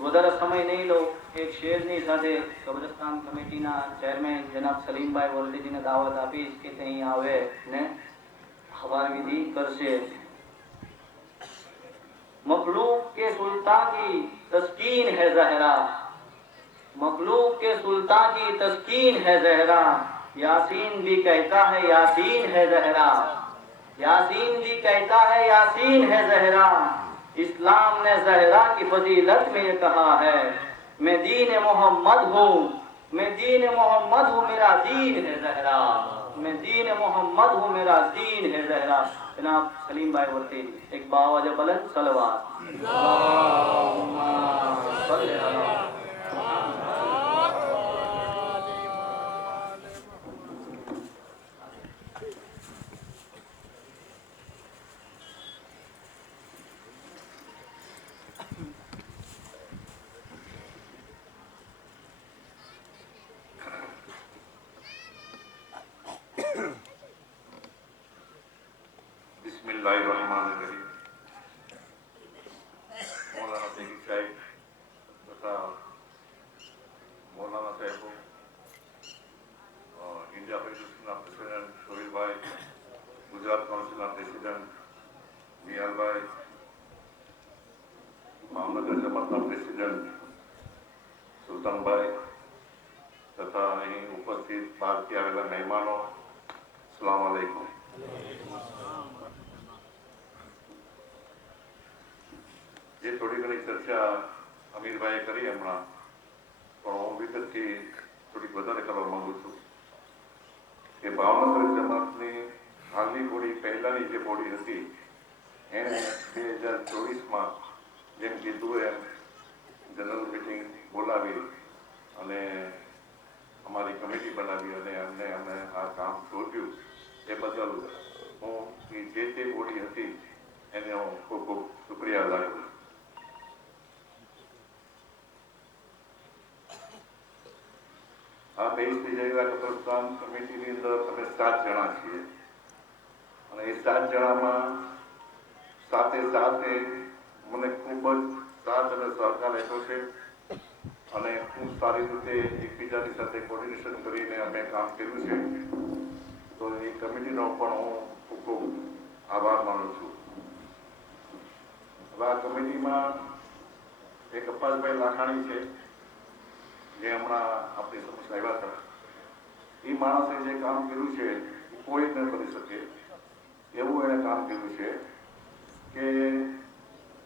વધારે સમય નહીં લઉં. એક શેરની સાથે કબ્રસ્તાન કમિટીના ચેરમેન જનાબ સલીમભાઈ વોલ્ટેજીને દાવત આપીશ કે તે અહીં આવે ને હવાર વિધિ કરશે. मखलूक के सुल्तान की तस्कीन है जहरा, मखलूक के सुल्तान की तस्कीन है जहरा, यासीन भी कहता है यासीन है जहरा, यासीन भी कहता है यासीन है जहरा. इस्लाम ने जहरा की फजीलत में ये कहा है, मैं दीन मोहम्मद हूँ, मैं दीन मोहम्मद हूँ, मेरा दीन है जहरा, मैं दीन मोहम्मद हूँ, मेरा दीन है जहरा. जनाब सलीम भाई वर्ती एक बावाज बुलंद सलवात. बिस्मिल्लाहिर्रहमानिर्रहीम. मौलाना तेगी साहिब तथा मौलाना साहिबों और इंडिया फेडरेशनના પ્રેસિડેન્ટ શોહિલભાઈ, ગુજરાત કાઉન્સિલના પ્રેસિડેન્ટ નિહાલભાઈ, ભાવનગર જમાતના પ્રેસિડેન્ટ સુલતાનભાઈ તથા અહીં ઉપસ્થિત બહારથી આવેલા મહેમાનો, અસ્સલામ વાલેકુમ. જે થોડી ઘણી ચર્ચા અમીરભાઈએ કરી હમણાં, પણ હું વિગતથી થોડીક વધારે કરવા માંગુ છું કે ભાવનગર જમાતની હાલની બોડી પહેલાની જે બોડી હતી એણે 2024માં જેમ કીધું એમ જનરલ મિટિંગ બોલાવી અને અમારી કમિટી બનાવી અને અમે આ કામ સોંપ્યું. એ બદલ હું જે તે બોડી હતી એને હું ખૂબ ખૂબ શુક્રિયા અદા કરું. આ બેસતી જયેલા કબ્રસ્તાન કમિટીની અંદર અમે 7 જણા છીએ અને એ 7 જણામાં સાથે સાથે મને ખૂબ જ સાથ અને સહકાર આપ્યો છે અને ખૂબ સારી રીતે એકબીજાની સાથે કોર્ડિનેશન કરીને અમે કામ કર્યું છે. તો એ કમિટીનો પણ હું ખૂબ ખૂબ આભાર માનું છું. હવે આ કમિટીમાં એક અપ્પાસભાઈ લાખાણી છે જે હમણાં આપણી સમક્ષ આવ્યા હતા. એ માણસે જે કામ કર્યું છે કોઈ જ ન કરી શકે એવું એણે કામ કર્યું છે કે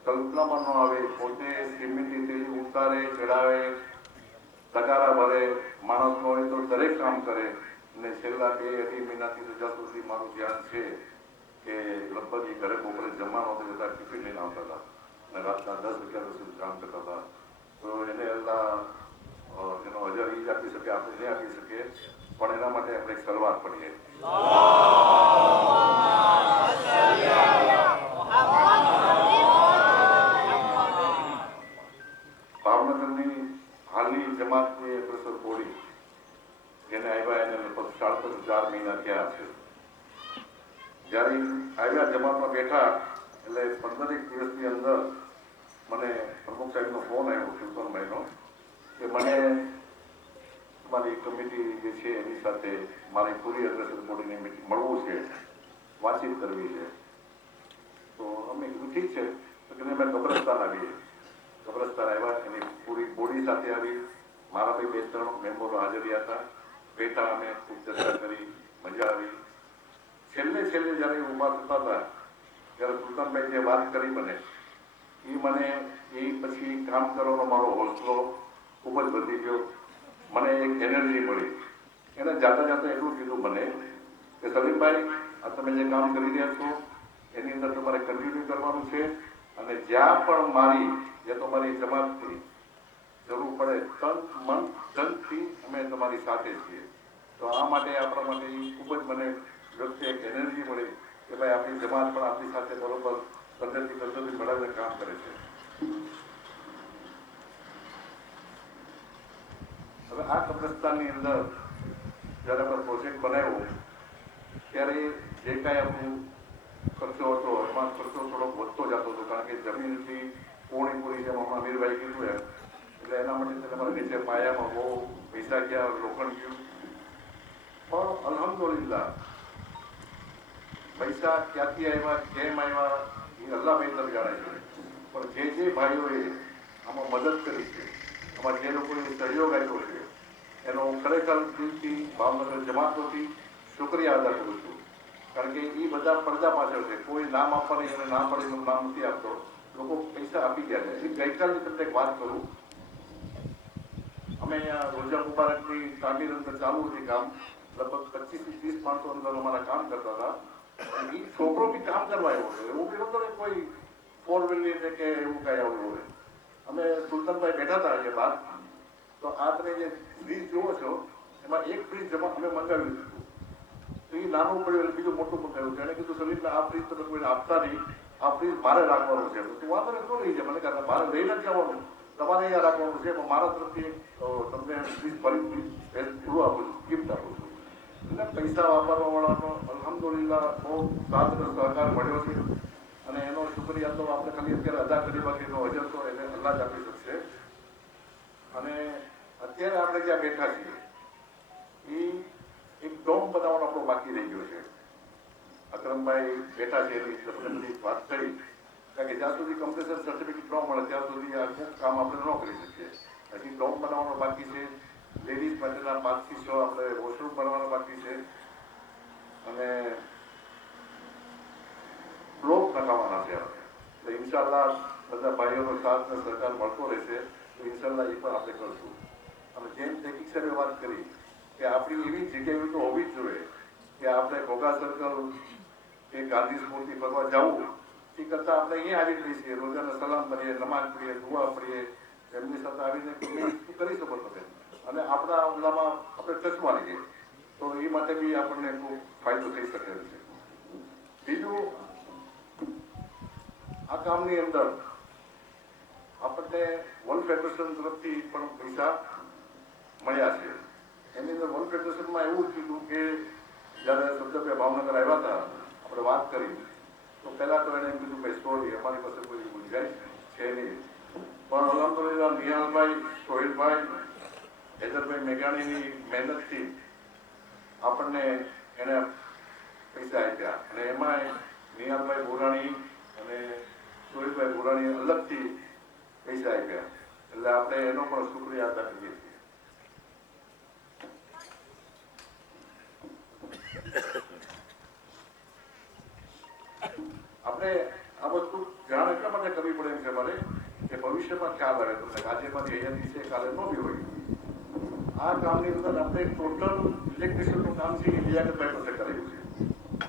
કલ્પનામાં ન આવે. પોતે સિમેન્ટની તેલ ઉતારે, ચડાવે, તગારા ભરે, માણસનો હોય તો દરેક કામ કરે અને છેલ્લા 2-2.5 મહિનાથી રજા સુધી મારું ધ્યાન છે કે લગભગ એ ઘરે બપોરે જમવાનો જતા ટિફિન લઈને આવતા હતા અને રાતના 10-11 સુધી કામ કરતા હતા. તો એને એના એનો હજાર ઈ જ આપી શકે, આપણે નહીં આપી શકીએ, પણ એના માટે આપણે એક સલવાર પડીએ. ભાવનગરની હાલની જમાતની અગ્રસર બોડી જેને આવ્યા એને લગભગ 4 મહિના થયા છે. જ્યારે આવ્યા જમાતમાં બેઠા એટલે 15 દિવસની અંદર મને પ્રમુખ સાહેબનો ફોન આવ્યો, સુલતાનભાઈનો, કે મને મારી કમિટી જે છે એની સાથે મારી પૂરી અગ્રસર બોડીની મીટિંગ મળવું છે, વાતચીત કરવી છે. તો અમે કીધું ઠીક છે. તો કે મેં કબ્રસ્તાન આવીએ. કબ્રસ્તાન આવ્યા, એની પૂરી બોડી સાથે આવી. મારા બી 2-3 મેમ્બરો હાજર હતા. બેઠા, અમે ખૂબ ચર્ચા કરી, મજા આવી. છેલ્લે જ્યારે ઊભા થતા હતા ત્યારે સુલતાનભાઈ જે વાત કરી મને એ પછી કામ કરવાનો મારો હોંસલો ખૂબ જ વધી ગયો. મને એક એનર્જી મળી. એને જાતા એટલું કીધું મને કે સલીમભાઈ, આ તમે જે કામ કરી રહ્યા છો એની અંદર તમારે કન્ટિન્યુ કરવાનું છે અને જ્યાં પણ મારી જે તમારી જમાતની જરૂર પડે તન મન ધનથી અમે તમારી સાથે છીએ. તો આ માટે આપણા માટે ખૂબ જ મને વ્યક્તિ એક એનર્જી મળી કે ભાઈ આપણી જમાત પણ આપણી સાથે બરોબર પદ્ધતિ મળાવીને કામ કરે છે. હવે આ કબ્રસ્તાનની અંદર જ્યારે આપણે પ્રોજેક્ટ બનાવ્યો ત્યારે જે કાંઈ આપણું ખર્ચો હતો એમાં ખર્ચો થોડોક વધતો જતો હતો, કારણ કે જમીન એટલી પૂરી જેમ હમણાં મીરભાઈ કીધું એમ, એટલે એના માટે તમારે નીચે પાયામાં બહુ પૈસા ગયા, લોખંડ ગયું. પણ અલ્હમ્દુલિલ્લાહ પૈસા ક્યાંથી આવ્યા, કેમ આવ્યા એ અલ્લાહભાઈ તરફ જાણે છે. પણ જે ભાઈઓએ આમાં મદદ કરી છે, આમાં જે લોકોએ સહયોગ આપ્યો છે, એનો હું ખરેખર દિલથી ભાવનગર જમાત વતી શુક્રિયા અદા કરું છું. કારણ કે એ બધા પડદા પાછળ છે, કોઈ નામ આપવાની અને ના પડે એનું નામ નથી આપતો, લોકો પૈસા આપી ગયા છે. ગઈકાલની તમને એક વાત કરું, અમે અહીંયા રોજા મુબારકની તામીર અંદર ચાલુ હતી કામ, લગભગ 25 થી 30 માણસો અંદર અમારા કામ કરતા હતા. એ છોકરો બી કામ કરવા આવ્યો હતો, એવું બી નતો કોઈ 4 વ્હીલર કે એવું કઈ આવ્યું હોય. અમે સુલતાનભાઈ બેઠા હતા અહીંયા બહાર, તો આ તમે જે ફ્રીજ જુઓ છો એમાં એક ફ્રીજ જમા અમે મંગાવ્યું હતું, તો એ નાનું પડ્યું એટલે બીજું મોટું મંગાવ્યું. એને કીધું સલીમને આ ફ્રીજ તમે કોઈને આપતા નહીં, આ ફ્રીજ મારે રાખવાનું છે. તું વાંધો નહીં, શું લઈ જાય મને કારણે મારે લઈ નથી જવાનું, તમારે અહીંયા રાખવાનું છે, પણ મારા તરફથી તમને ફ્રીજ ફરી પૂરું આપું છું, ગિફ્ટ આપું છું. એટલે પૈસા વાપરવા વાળાનો અલ્હમ્દુલિલ્લાહ બહુ સાથ અને સહકાર મળ્યો છે, અને એનો શુક્રિયા તો આપણે ખાલી અત્યારે અદા કરી બાકીનો અજર તો એને અલ્લાહ જ આપી શકશે. અને અત્યારે આપણે જ્યાં બેઠા છીએ એ એક ડોમ બનાવવાનો આપણો બાકી રહી ગયો છે. અકરમભાઈ બેઠા છે એની બધી વાત કરી, કારણ કે જ્યાં સુધી કમ્પ્રેસર સર્ટિફિકેટ ન મળે ત્યાં સુધી આ કામ આપણે ન કરી શકીએ. હજી ડોમ બનાવવાનો બાકી છે, લેડીઝ માટેના 5 થી 6 આપણે વોશરૂમ બનાવવાનો બાકી છે, અને બ્લોક નખાવાના છે. તો ઇન્શાલ્લાહ બધા ભાઈઓનો સાથ અને સહકાર મળતો રહેશે, તો ઇન્શાલ્લાહ એ પણ આપણે કરશું. અને જેમ ટેકિક સાહેબે વાત કરી કે આપણી એવી જગ્યાએ તો હોવી જ જોઈએ કે આપણે ઘોઘા સર્કલ કે ગાંધી સ્મૃતિ ફરવા જવું એ કરતાં આપણે અહીંયા આવી જઈએ છીએ, રોજાના સલામ કરીએ, નમાઝ પડીએ, દુઆ પડીએ, એમની સાથે આવીને કરી શકો તમે, અને આપણા ઓલામાં આપણે ટચમાં રહીએ, તો એ માટે બી આપણને ખૂબ ફાયદો થઈ શકે છે. બીજું, આ કામની અંદર આપણને વર્લ્ડ ફેડરેશન તરફથી પણ પૈસા મળ્યા છે. એની અંદર વર્લ્ડ ફેડરેશનમાં એવું કીધું કે જ્યારે શબ્દભાઈ ભાવનગર આવ્યા હતા, આપણે વાત કરી, તો પહેલાં તો એને એમ કીધું કે સોરી અમારી પાસે કોઈ ગુંજાઈશ છે નહીં, પણ અલ્હમ્દુલિલ્લાહ નિહાલભાઈ, સોહિલભાઈ, હૈદરભાઈ મેઘાણીની મહેનતથી આપણને એને પૈસા આપ્યા, અને એમાં નિહાલભાઈ ભુરાણી અને સોહિલભાઈ ભુરાણી અલગથી પૈસા આપ્યા, એટલે આપણે એનો પણ શુક્રિયા અદા કરીએ છીએ. આપણે આ વસ્તુ જાણ એટલા માટે કરવી પડે એમ છે મારે કે ભવિષ્યમાં ખ્યાલ આવે તમને, આજે મારી અહીંયાથી છે કાલે ન બી હોય. આ કામની અંદર આપણે ટોટલ ઇલેક્ટ્રિશિયનનું કામ છે એ લિયાકતભાઈ પાસે કરેલું છે,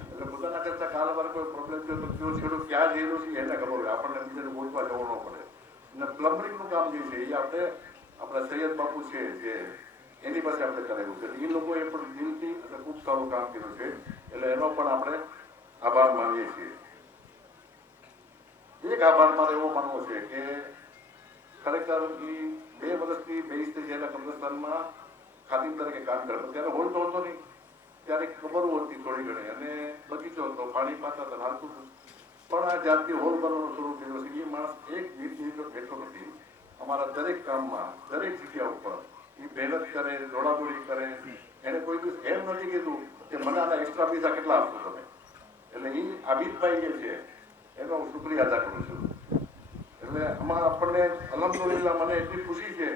એટલે પોતાના કરતા કારવાર કોઈ પ્રોબ્લેમ થયો તો કયો છેડો ક્યાં જયેલો છે એને ખબર હોય, આપણને બીજાને ગોતવા જવું ન પડે. અને પ્લમ્બરિંગનું કામ જે છે એ આપણે આપણા સૈયદ બાપુ છે જે એની પાસે આપણે કરેલું છે, એ લોકોએ પણ દિલથી અને ખૂબ સારું કામ કર્યું છે, એટલે એનો પણ આપણે આભાર માનીએ છીએ. એક આભાર મારે એવો માનવો છે કે ખરેખર એ 2 વર્ષથી બેસથી જેના કબ્રસ્તાનમાં ખાદિમ તરીકે કામ કરતો, ત્યારે હોલ તો હતો નહીં, ત્યારે ખબર હતી થોડી ઘણી, અને બગીચો હતો, પાણી પાતા હતા, હાલતું હતું. પણ આ જ્યારથી હોલ બનવાનો શરૂ થયો છે એ માણસ એક મિનિટ બેઠો નથી. અમારા દરેક કામમાં, દરેક જગ્યા ઉપર એ મહેનત કરે, દોડાદોડી કરે. એને કોઈ દિવસ એમ નથી કીધું કે મને આના એક્સ્ટ્રા પૈસા કેટલા આપશો તમે. એટલે એ આબિદભાઈ જે છે એનો હું શુક્રિયા અદા કરું છું. એટલે આમાં આપણને અલ્હમ્દુલિલ્લાહ મને એટલી ખુશી છે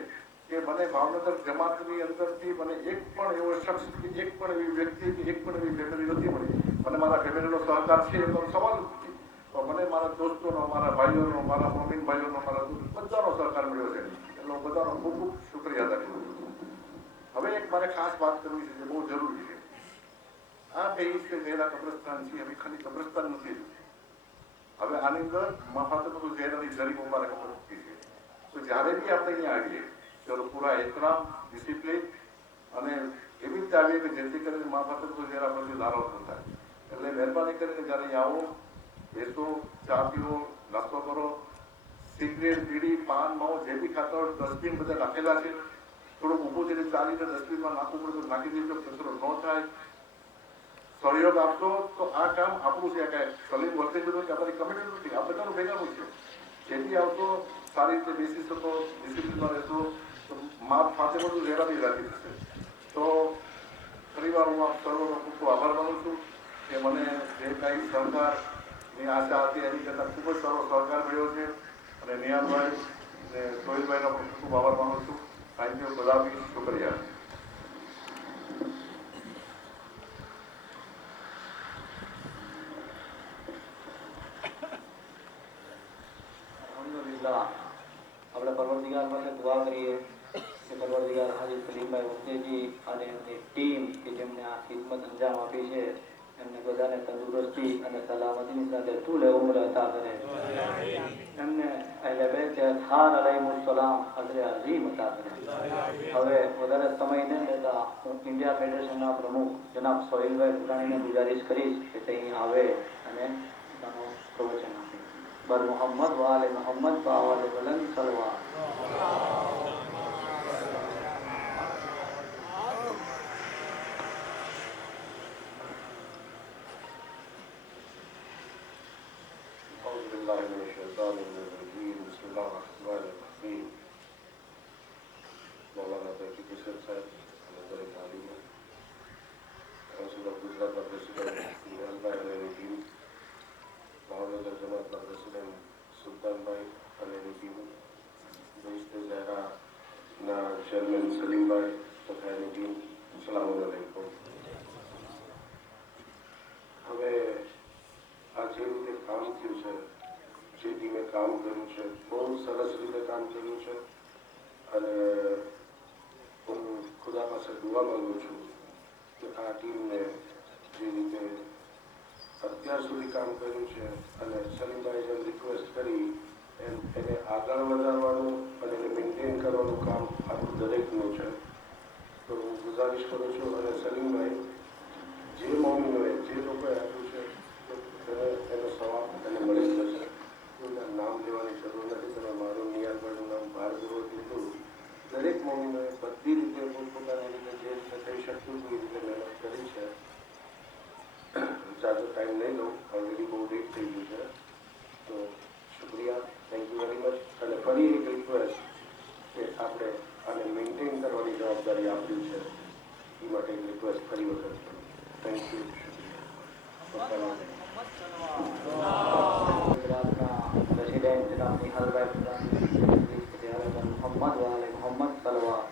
કે મને ભાવનગર જમાતની અંદરથી મને એક પણ એવો શખ્સ, એક પણ એવી વ્યક્તિ, એક પણ એવી ફેમિલી નથી મળી. મને મારા ફેમિલીનો સહકાર છે એનો સવાલ નથી, પણ મને મારા દોસ્તોનો, મારા ભાઈઓનો, મારા મોમીન ભાઈઓનો, મારા બધાનો સહકાર મળ્યો છે, એટલે હું બધાનો ખૂબ ખૂબ શુક્રિયા અદા કરું છું. હવે એક મારે ખાસ વાત કરવી છે જે બહુ જરૂરી છે. આ બેઈસ કે જેના કબ્રસ્તાન છે હવે ખાલી કબ્રસ્તાન નથી, હવે આની અંદર મફાતતું ઝેરની જરી મુબારક મૂકી છે. તો જ્યારે બી આપણે અહીંયા આવીએ ત્યારે પૂરા એહતરામ, ડિસિપ્લિન અને એવી રીતે આવીએ કે જેથી કરીને મફાતતું ઝેર આપણને નારાજ ન થાય. એટલે મહેરબાની કરીને જ્યારે અહીંયા આવો, બેસો, ચા પીવો, નાસ્તો કરો, સિગરેટ, બીડી, પાન, માવો જે બી ખાતા હોય ડસ્ટબિન બધા રાખેલા છે, થોડુંક ઊભું થઈને ચાલીને ડસ્ટબિનમાં નાખવું પડે તો નાખી દેજો, કચરો ન થાય. સહયોગ આપશો તો આ કામ આપણું છે. કે સલીમ વર્તે કે અમારી કમિટી નથી, આ બધાનું ભેગાનું છે. જેથી આવશો સારી રીતે બેસી શકો, ડિસિપ્લિનમાં રહેશો તો માપ સાથે બધું રહેવાની રાજી થશે. તો ફરીવાર હું આપ સર્વનો ખૂબ ખૂબ આભાર માનું છું કે મને જે કાંઈ સહકારની આશા હતી એની કરતાં ખૂબ જ સારો સહકાર મળ્યો છે. અને નિયાનભાઈ અને સોહિલભાઈનો પણ ખૂબ આભાર માનું છું. થેન્ક યુ, ગુલાબી, શુક્રિયા. અલ્હમ્દુલિલ્લાહ. આપણે પરવરદિગાર પાસે દુઆ કરીએ કે પરવરદિગાર હાજી સલીમભાઈ વસ્તેજી અને એમની ટીમ કે જેમને આ ખિદમત અંજામ આપી છે એમને બધાને તંદુરસ્તી અને સલામતીની સાથે તુલે ઉમ્ર અતા કરે. એમને અહેલે બેત અથહાર અલૈહિસ્સલામ અજર અઝીમ અતા કરે. હવે વધારે સમય ન લેતા હું ઇન્ડિયા ફેડરેશનના પ્રમુખ જનાબ સોહિલભાઈ ભુરાણીને ગુજારિશ કરીશ કે તે અહીં આવે અને પોતાનું પ્રવચન આપે. बर मोहम्मद वाले मोहम्मद बावाले बुलंद सलवा. ભાવનગર જમાતના પ્રેસિડેન્ટ સુલતાનભાઈ અને એની ટીમ, બેઇશ્તે ઝહરાના ચેરમેન સલીમભાઈ તથા એની ટીમ, સલામ અલૈકુમ. હવે આ જે રીતે કામ થયું છે, જે ટીમે કામ કર્યું છે, બહુ સરસ રીતે કામ કર્યું છે. અને હું ખુદા પાસે દુઆ માંગુ છું કે આ ટીમને જે રીતે અત્યાર સુધી કામ કર્યું છે અને સલીમભાઈ જેમ રિક્વેસ્ટ કરી એને આગળ વધારવાનું અને એને મેન્ટેન કરવાનું કામ આપણું દરેકનું છે. તો હું ગુજારિશ કરું છું અને સલીમભાઈ જે મમ્મીઓએ જે લોકોએ આપ્યું છે એનો સવાબ એને મળી જશે. કોઈના નામ લેવાની જરૂર નથી. તમે મારું નિયાલભાઈનું નામ ભારપૂર્વક લીધું. દરેક મમ્મીઓએ બધી રીતે પોતપોતાની રીતે જે રીતે થઈ શકતું હતું એ રીતે મહેનત કરી છે. ज़्यादा टाइम नहीं लो, ऑलरेडी बहुत लेट થઈ ગયું છે. તો શુક્રિયા, થેન્ક યુ વેરી મચ. અને ફરી એક રિક્વેસ્ટ કે આપણે આને મેન્ટેન કરવાની જવાબદારી આપણી છે એ માટે એક રિક્વેસ્ટ ફરી વખત કરું. Thank you. ગુજરાતના પ્રેસિડેન્ટ જનાબ નિહાલભાઈ ભુરાણી મોહમ્મદ વાલે મોહમ્મદ સલવા.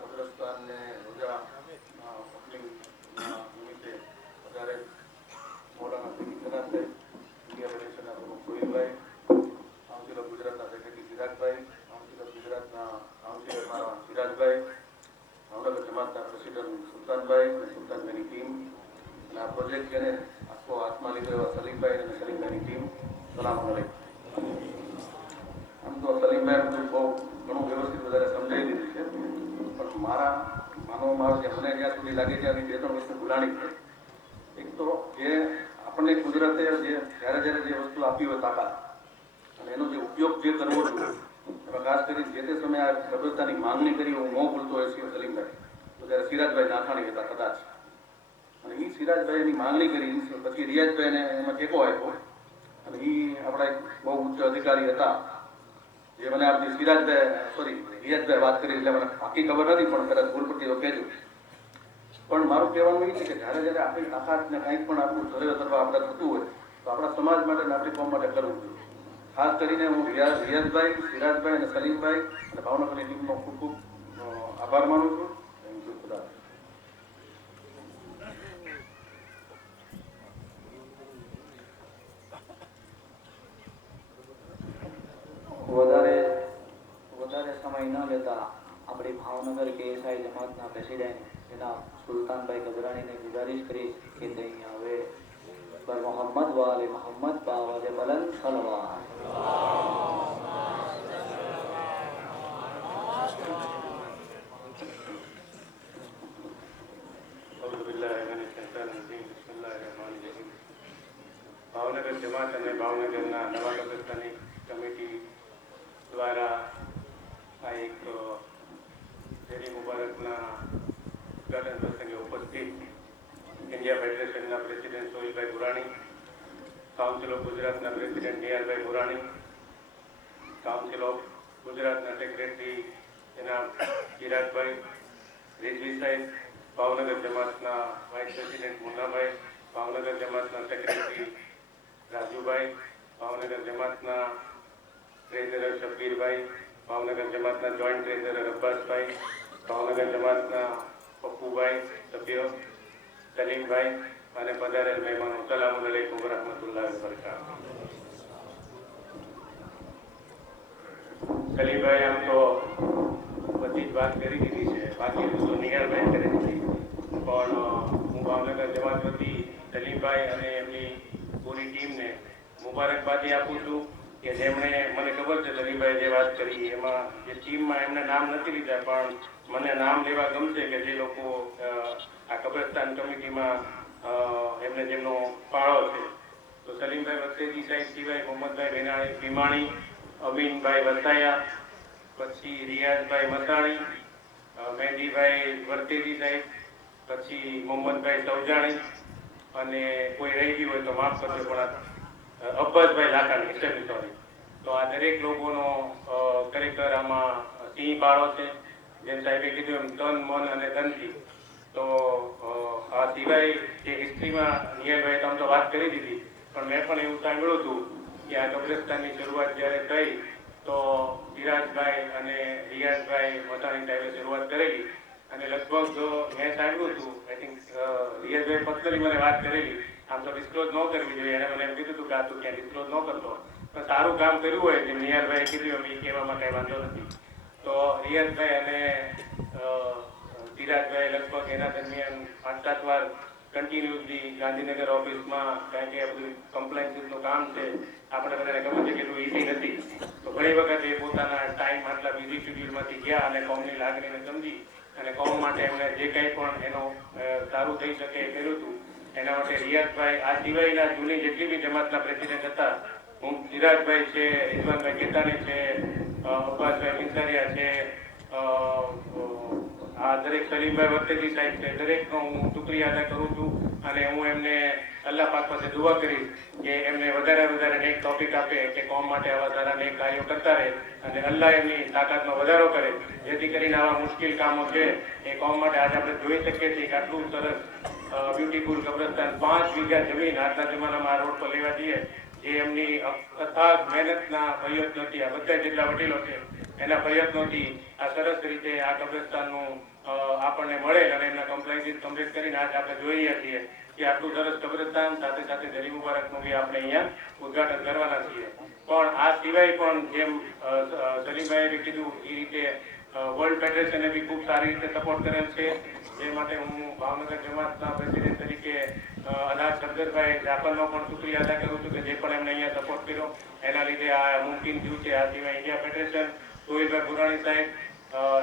કબ્રસ્તાનને રોજા ઓપનિંગના નિમિત્તે વધારે મોડાના ઇન્ડિયા ફેડરેશનના પ્રમુખ સોહિલભાઈ, કાઉન્સિલ ઓફ ગુજરાતના સેક્રેટરી સિરાજભાઈ, કાઉન્સિલ ઓફ ગુજરાતના કાઉન્સિલર મારા સિરાજભાઈ, ભાવનગર જમાતના પ્રેસિડેન્ટ સુલતાનભાઈ અને સુલતાનભાઈની ટીમ અને આ પ્રોજેક્ટ જેને આખો હાથમાં લીધો એવા સલીમભાઈ અને સલીમભાઈની ટીમ, સલામ અલૈકુમ. આમ તો સલીમભાઈ બહુ ઘણું વ્યવસ્થિત વધારે સમજાવી દીધું છે, પણ મારા માનવામાં આવે છે મને જ્યાં સુધી લાગે છે આવી 2-3 વસ્તુ ભૂલાણી છે. એક તો જે આપણને કુદરતે જ્યારે જે વસ્તુ આપી હોય તાકાત અને એનો જે ઉપયોગ જે કરવો જોઈએ, એમાં ખાસ કરીને જે તે સમયે આ કબરસ્તાનની માંગણી કરી હું ન ભૂલતો હોય છે સલીમભાઈ, તો ત્યારે સિરાજભાઈ નાથાણી હતા કદાચ, અને એ સિરાજભાઈની માંગણી કરી પછી રિયાજભાઈને એમાં ટેકો આપ્યો અને એ આપણા બહુ ઉચ્ચ અધિકારી હતા જે મને આપણી રિયાજભાઈ વાત કરી એટલે મને પાકી ખબર નથી, પણ કદાચ ભૂલ પડતી તો કહેજો. પણ મારું કહેવાનું એ છે કે જ્યારે જ્યારે આપણી તાકાતને કંઈક પણ આપણું સર્વે કરવા આપણે થતું હોય તો આપણા સમાજ માટે અને આપણી કોમ માટે કરવું જોઈએ. ખાસ કરીને હું રિયાઝભાઈ, સિરાજભાઈ અને સલીમભાઈ અને ભાવનગરની ટીમનો ખૂબ ખૂબ આભાર માનું છું. Thank you. ખુદા. વધારે સમય ન લેતા આપણી ભાવનગર કેએસઆઈ જમાતના પ્રેસિડેન્ટ જનાબ સુલતાનભાઈ ગજરાણીને ગુજારિશ કરીશ કે તે અહીં આવે. પર મોહમ્મદ વાલે મોહમ્મદ બાવાલે બલંદ સલવા. أعوذ بالله من الشيطان الرجيم. بسم الله الرحمن જમાત અને ભાવનગરના નવા કબ્રસ્તાની કમિટી દ્વારા આ એક શેરી મુબારકના ઉદઘાટન પ્રસંગે ઉપસ્થિત ઇન્ડિયા ફેડરેશનના president Sohilbhai Bhurani, council of ગુજરાતના president Nihalbhai Bhurani, council of ગુજરાતના સેક્રેટરી જનાબ ચિરાગભાઈ, રિઝવી સાહેબ, ભાવનગર જમાતના વાઇસ પ્રેસિડેન્ટ મુન્નાભાઈ, ભાવનગર જમાતના સેક્રેટરી રાજુભાઈ, ભાવનગર જમાતના ટ્રેઝરર શબ્બીરભાઈ, ભાવનગર જમાતના જોઈન્ટ ટ્રેઝરર અબ્બાસભાઈ, ભાવનગર જમાતના પપ્પુભાઈ, સભ્ય સલીમભાઈ અને પધારેલ મહેમાનો, સલામ અલૈકુમ વરહમતુલ્લાહ વબરકાતુહ. સલીમભાઈ આમ તો બધી જ વાત કરી દીધી છે, બાકી તો નિહાળભાઈ કરી દીધી, પણ હું ભાવનગર જમાત વતી સલીમભાઈ અને એમની પૂરી ટીમને મુબારકબાદી આપું છું કે જેમણે, મને ખબર છે સલીમભાઈ જે વાત કરી એમાં જે ટીમમાં એમને નામ નથી લીધા, પણ મને નામ લેવા ગમશે કે જે લોકો આ કબ્રસ્તાન કમિટીમાં એમને જેમનો ફાળો છે. તો સલીમભાઈ વસ્તેજી સાહેબ સિવાય મોહમ્મદભાઈ ભીમાણી, અમીનભાઈ વસાયા, પછી રિયાઝભાઈ મસાણી, મહેંદીભાઈ વર્તેજી સાહેબ, પછી મોહમ્મદભાઈ સૌજાણી અને કોઈ રહી ગયું હોય તો માફ કરજો, પણ અબ્બાસભાઈ લાખાણી, સોરી. તો આ દરેક લોકોનો ખરેખર આમાં સિંહ ફાળો છે, જેમ સાહેબે કીધું એમ તન, મન અને ધનથી. તો આ સિવાય જે હિસ્ટ્રીમાં નિયરભાઈ તમે તો વાત કરી દીધી, પણ મેં પણ એવું સાંભળ્યું હતું કે આ કબ્રસ્તાનની શરૂઆત જ્યારે થઈ તો ધીરાજભાઈ અને રિયાઝભાઈ મસાણી સાહેબે શરૂઆત કરેલી, અને લગભગ મેં સાંભળ્યું હતું, આઈ થિંક રિયાઝભાઈ પર્સનલી મને વાત કરેલી, આમ તો ડિસ્ક્લોઝ ન કરવી જોઈએ, એને મને એમ કીધું હતું કે આ તું ક્યાં ડિસ્ક્લોઝ ન કરતો, પણ સારું કામ કર્યું હોય જેમ નિહાલભાઈએ કીધું એમ એ કહેવામાં કાંઈ વાંધો નથી. તો રિયાઝભાઈ અને ધીરાજભાઈ લગભગ એના દરમિયાન 5-7 વાર કન્ટિન્યુઅસલી ગાંધીનગર ઓફિસમાં, કારણ કે આ બધું કમ્પ્લાયન્સીસનું કામ છે, આપણે બધાને ખબર છે કે એટલું ઇઝી નથી, તો ઘણી વખત એ પોતાના ટાઈમ આટલા બિઝી શેડ્યુલમાંથી ગયા અને કોમની લાગણીને સમજી અને કોમ માટે એમણે જે કંઈ પણ એનો સારું થઈ શકે એ કર્યું હતું. એના માટે રિયાઝભાઈ, આ સિવાયના જૂની જેટલી બી જમાતના પ્રેસિડેન્ટ હતા, હું ચિરાગભાઈ છે, રિઝવાનભાઈ કેતાની છે, અબ્બાસભાઈ મિંસારિયા છે, આ દરેક સલીમભાઈ વર્તેજી સાહેબ છે, દરેકનો હું શુક્રિયા અદા કરું છું અને હું એમને અલ્લાહ પાક પાસે દુઆ કરીશ કે એમને વધારે નેક ટોપિક આપે કે કોમ માટે આવા સારા નેક કાર્યો કરતા રહે અને અલ્લાહ એમની તાકાતમાં વધારો કરે, જેથી કરીને આવા મુશ્કેલ કામો છે એ કોમ માટે આજે આપણે જોઈ શકીએ છીએ કે આટલું સરસ બ્યુટીફુલ કબ્રસ્તાન, 5 વીઘા જમીન આજના જમાનામાં આ રોડ પર લેવા જઈએ, જે એમની અથાગ મહેનતના પ્રયત્નોથી, આ બધા જેટલા વડીલો છે એના પ્રયત્નોથી આ સરસ રીતે આ કબ્રસ્તાનનું આપણને મળે અને એમના કમ્પ્લાયન્સીસ કમ્પ્લીટ કરીને આજે આપણે જોઈ રહ્યા છીએ કે આટલું સરસ કબ્રસ્તાન સાથે સાથે જરી મુબારકનું બી આપણે અહીંયા ઉદઘાટન કરવાના છીએ. પણ આ સિવાય પણ જેમ સલીમભાઈએ કીધું એ રીતે વર્લ્ડ ફેડરેશને બી ખૂબ સારી રીતે સપોર્ટ કરેલ છે, જે માટે હું ભાવનગર જમાતના પ્રેસિડેન્ટ તરીકે અનાજ સફદરભાઈ જાફરનો પણ શુક્રિયા અદા કરું છું કે જે પણ એમને અહીંયા સપોર્ટ કર્યો એના લીધે આ મુમકિન થયું છે. આ સિવાય ઇન્ડિયા ફેડરેશન, સોહિલભાઈ ભુરાણી સાહેબ,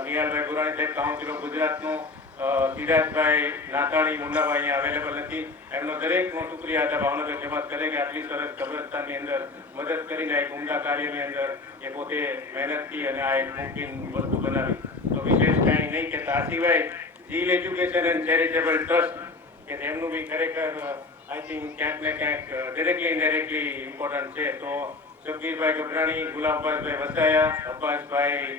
નિહાલભાઈ ભુરાણી સાહેબ, કાઉન્સિલ ઓફ ગુજરાતનો ધીરાજભાઈ નાતાણી, મુન્નાભાઈ અહીંયા અવેલેબલ નથી, એમનો દરેકનો શુક્રિયા અદા ભાવનગર જમાત કરે કે આટલી સરસ કબ્રસ્તાનની અંદર મદદ કરીને એક ઉમદા કાર્યની અંદર એ પોતે મહેનતથી અને આ એક મુમકિન વસ્તુ બનાવી. તો વિશેષ કાંઈ નહીં કહેતા. આ સિવાય ઝીલ એજ્યુકેશન એન્ડ ચેરિટેબલ ટ્રસ્ટ કે તેમનું બી ખરેખર આઈ થિંક ક્યાંક ને ક્યાંક ડિરેક્ટલી ઇનડાયરેક્ટલી ઇમ્પોર્ટન્ટ છે. તો શબ્બીરભાઈ ગભરાણી, ગુલામભાઈ વસાયા, અબ્બાસભાઈ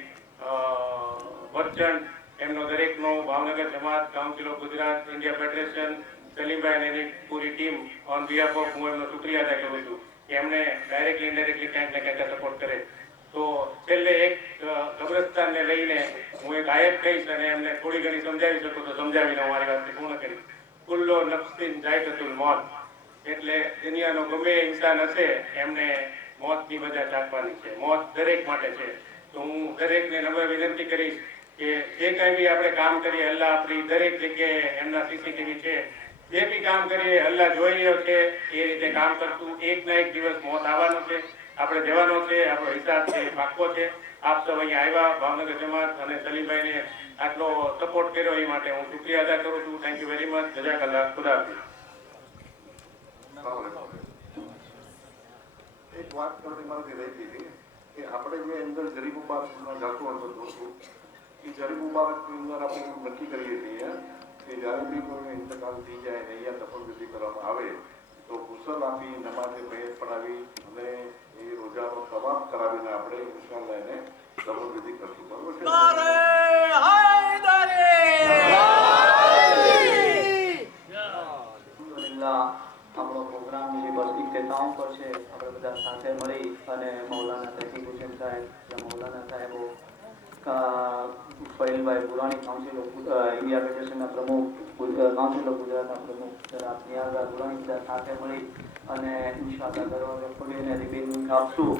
બચ્ચન, એમનો દરેકનો ભાવનગર જમાત, council of Gujarat, India federation, Salimbhai અને એની પૂરી ટીમ ઓન બિહાફ ઓફ હું એમનો શુક્રિયા અદા કરું છું કે એમને ડાયરેક્ટલી ઇનડાયરેક્ટલી ક્યાંક ને ક્યાંક સપોર્ટ કરે. તો છેલ્લે એક કબ્રસ્તાનને લઈને હું એક આયત કહીશ અને એમને થોડી ઘણી સમજાવી શકું તો સમજાવીને હું મારી વાતને પૂર્ણ કરીશ. કુલ્લો નફ્સિન જાયકતુલ મોત, એટલે દુનિયાનો ગમે ઇન્સાન હશે એમને મોતની મજા ચાખવાની છે, મોત દરેક માટે છે. તો હું દરેકને નમ્ર વિનંતી કરીશ કે જે કાંઈ બી આપણે કામ કરીએ, અલ્લાહ આપણી દરેક જગ્યાએ એમના સીસીટીવી છે, જે બી કામ કરીએ અલ્લાહ જોઈ રહ્યો છે, એ રીતે કામ કરતું. એક ના એક દિવસ મોત આવવાનો છે, આપણે જવાનો છે, આપણો હિસાબ છે, પાક્કો છે. આપ સૌ અહીંયા આવ્યા, ભાવનગર જમાત અને સલીમભાઈને આટલો સપોર્ટ કર્યો એ માટે હું શુક્રિયા અદા કરું છું. Thank you very much. જઝાકલ્લાહ. ખુદા હાફિઝ. એક વાત કરવાની મારાથી રહી ગઈ હતી કે આપણે જે અંદર જરી મુબારકમાં જાતું અંદર જોશું એ જરી મુબારકની અંદર આપણે એવું નક્કી કરીએ છીએ કે જ્યારે બી કોઈને ઇંતકાલ થઈ જાય ને અહીંયા દફનવિધિ કરવામાં આવે તો ગુસલ આપી નમાઝે મૈયત પડાવી અને એ રોજાનો તવાફ કરાવીને આપણે ઇન્શાલ્લાહ એને દફનવિધિ કરશું. બરોબર છે? અલ્હમ્દુલિલ્લાહ આપણો પ્રોગ્રામ જે બસ ઇખ્તિતામ પર છે. આપણે બધા સાથે મળી અને મૌલાના તકીબ હુસેન સાહેબ, મૌલાના સાહેબો, ફૈલભાઈ પુરાણી કાઉન્સિલ ઓફ ઇન્ડિયા ફેડરેશનના પ્રમુખ, કાઉન્સિલ ઓફ ગુજરાતના પ્રમુખ જનાબ નિયાઝ પુરાણી બધા સાથે મળી અને ઇન્શાઅલ્લાહ દરવાજો ખોલીને રિબીન કાપશું.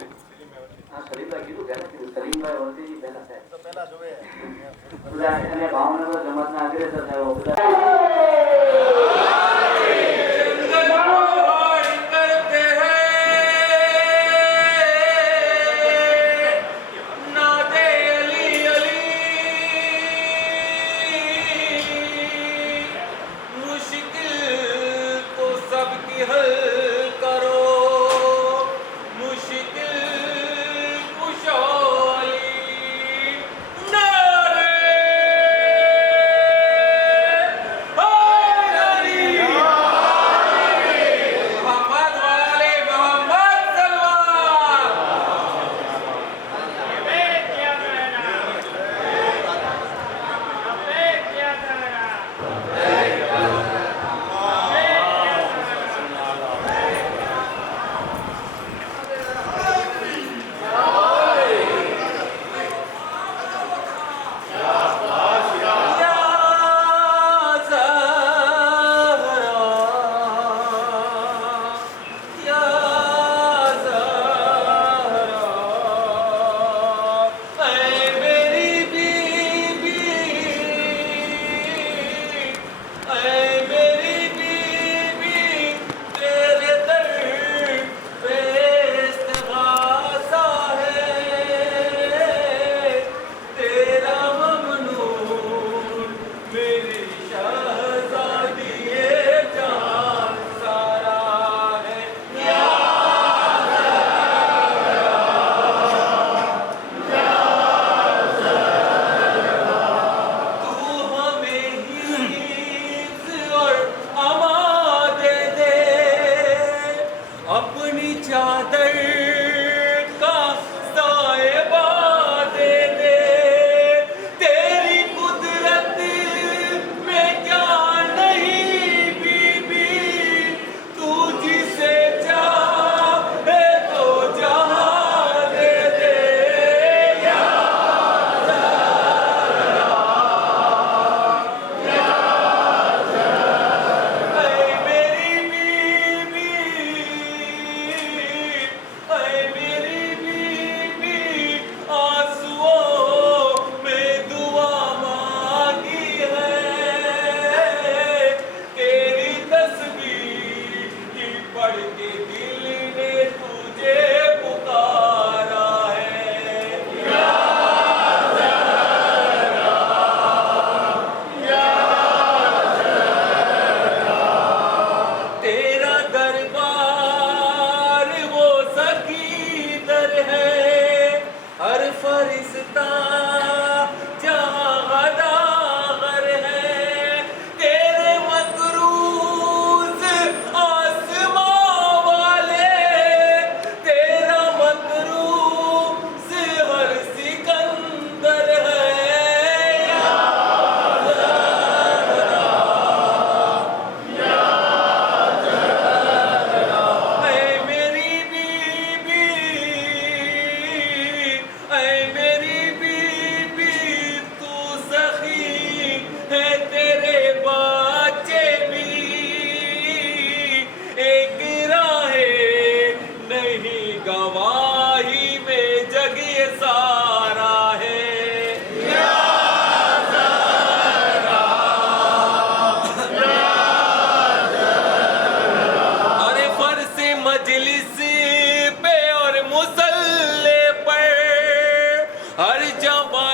હા, સલીમભાઈ કીધું પહેલા કીધું, સલીમભાઈ વર્તીજી પહેલા સાહેબ બધા અને ભાવનગર જમાતના અગ્રેસર સાહેબો બધા हर जवा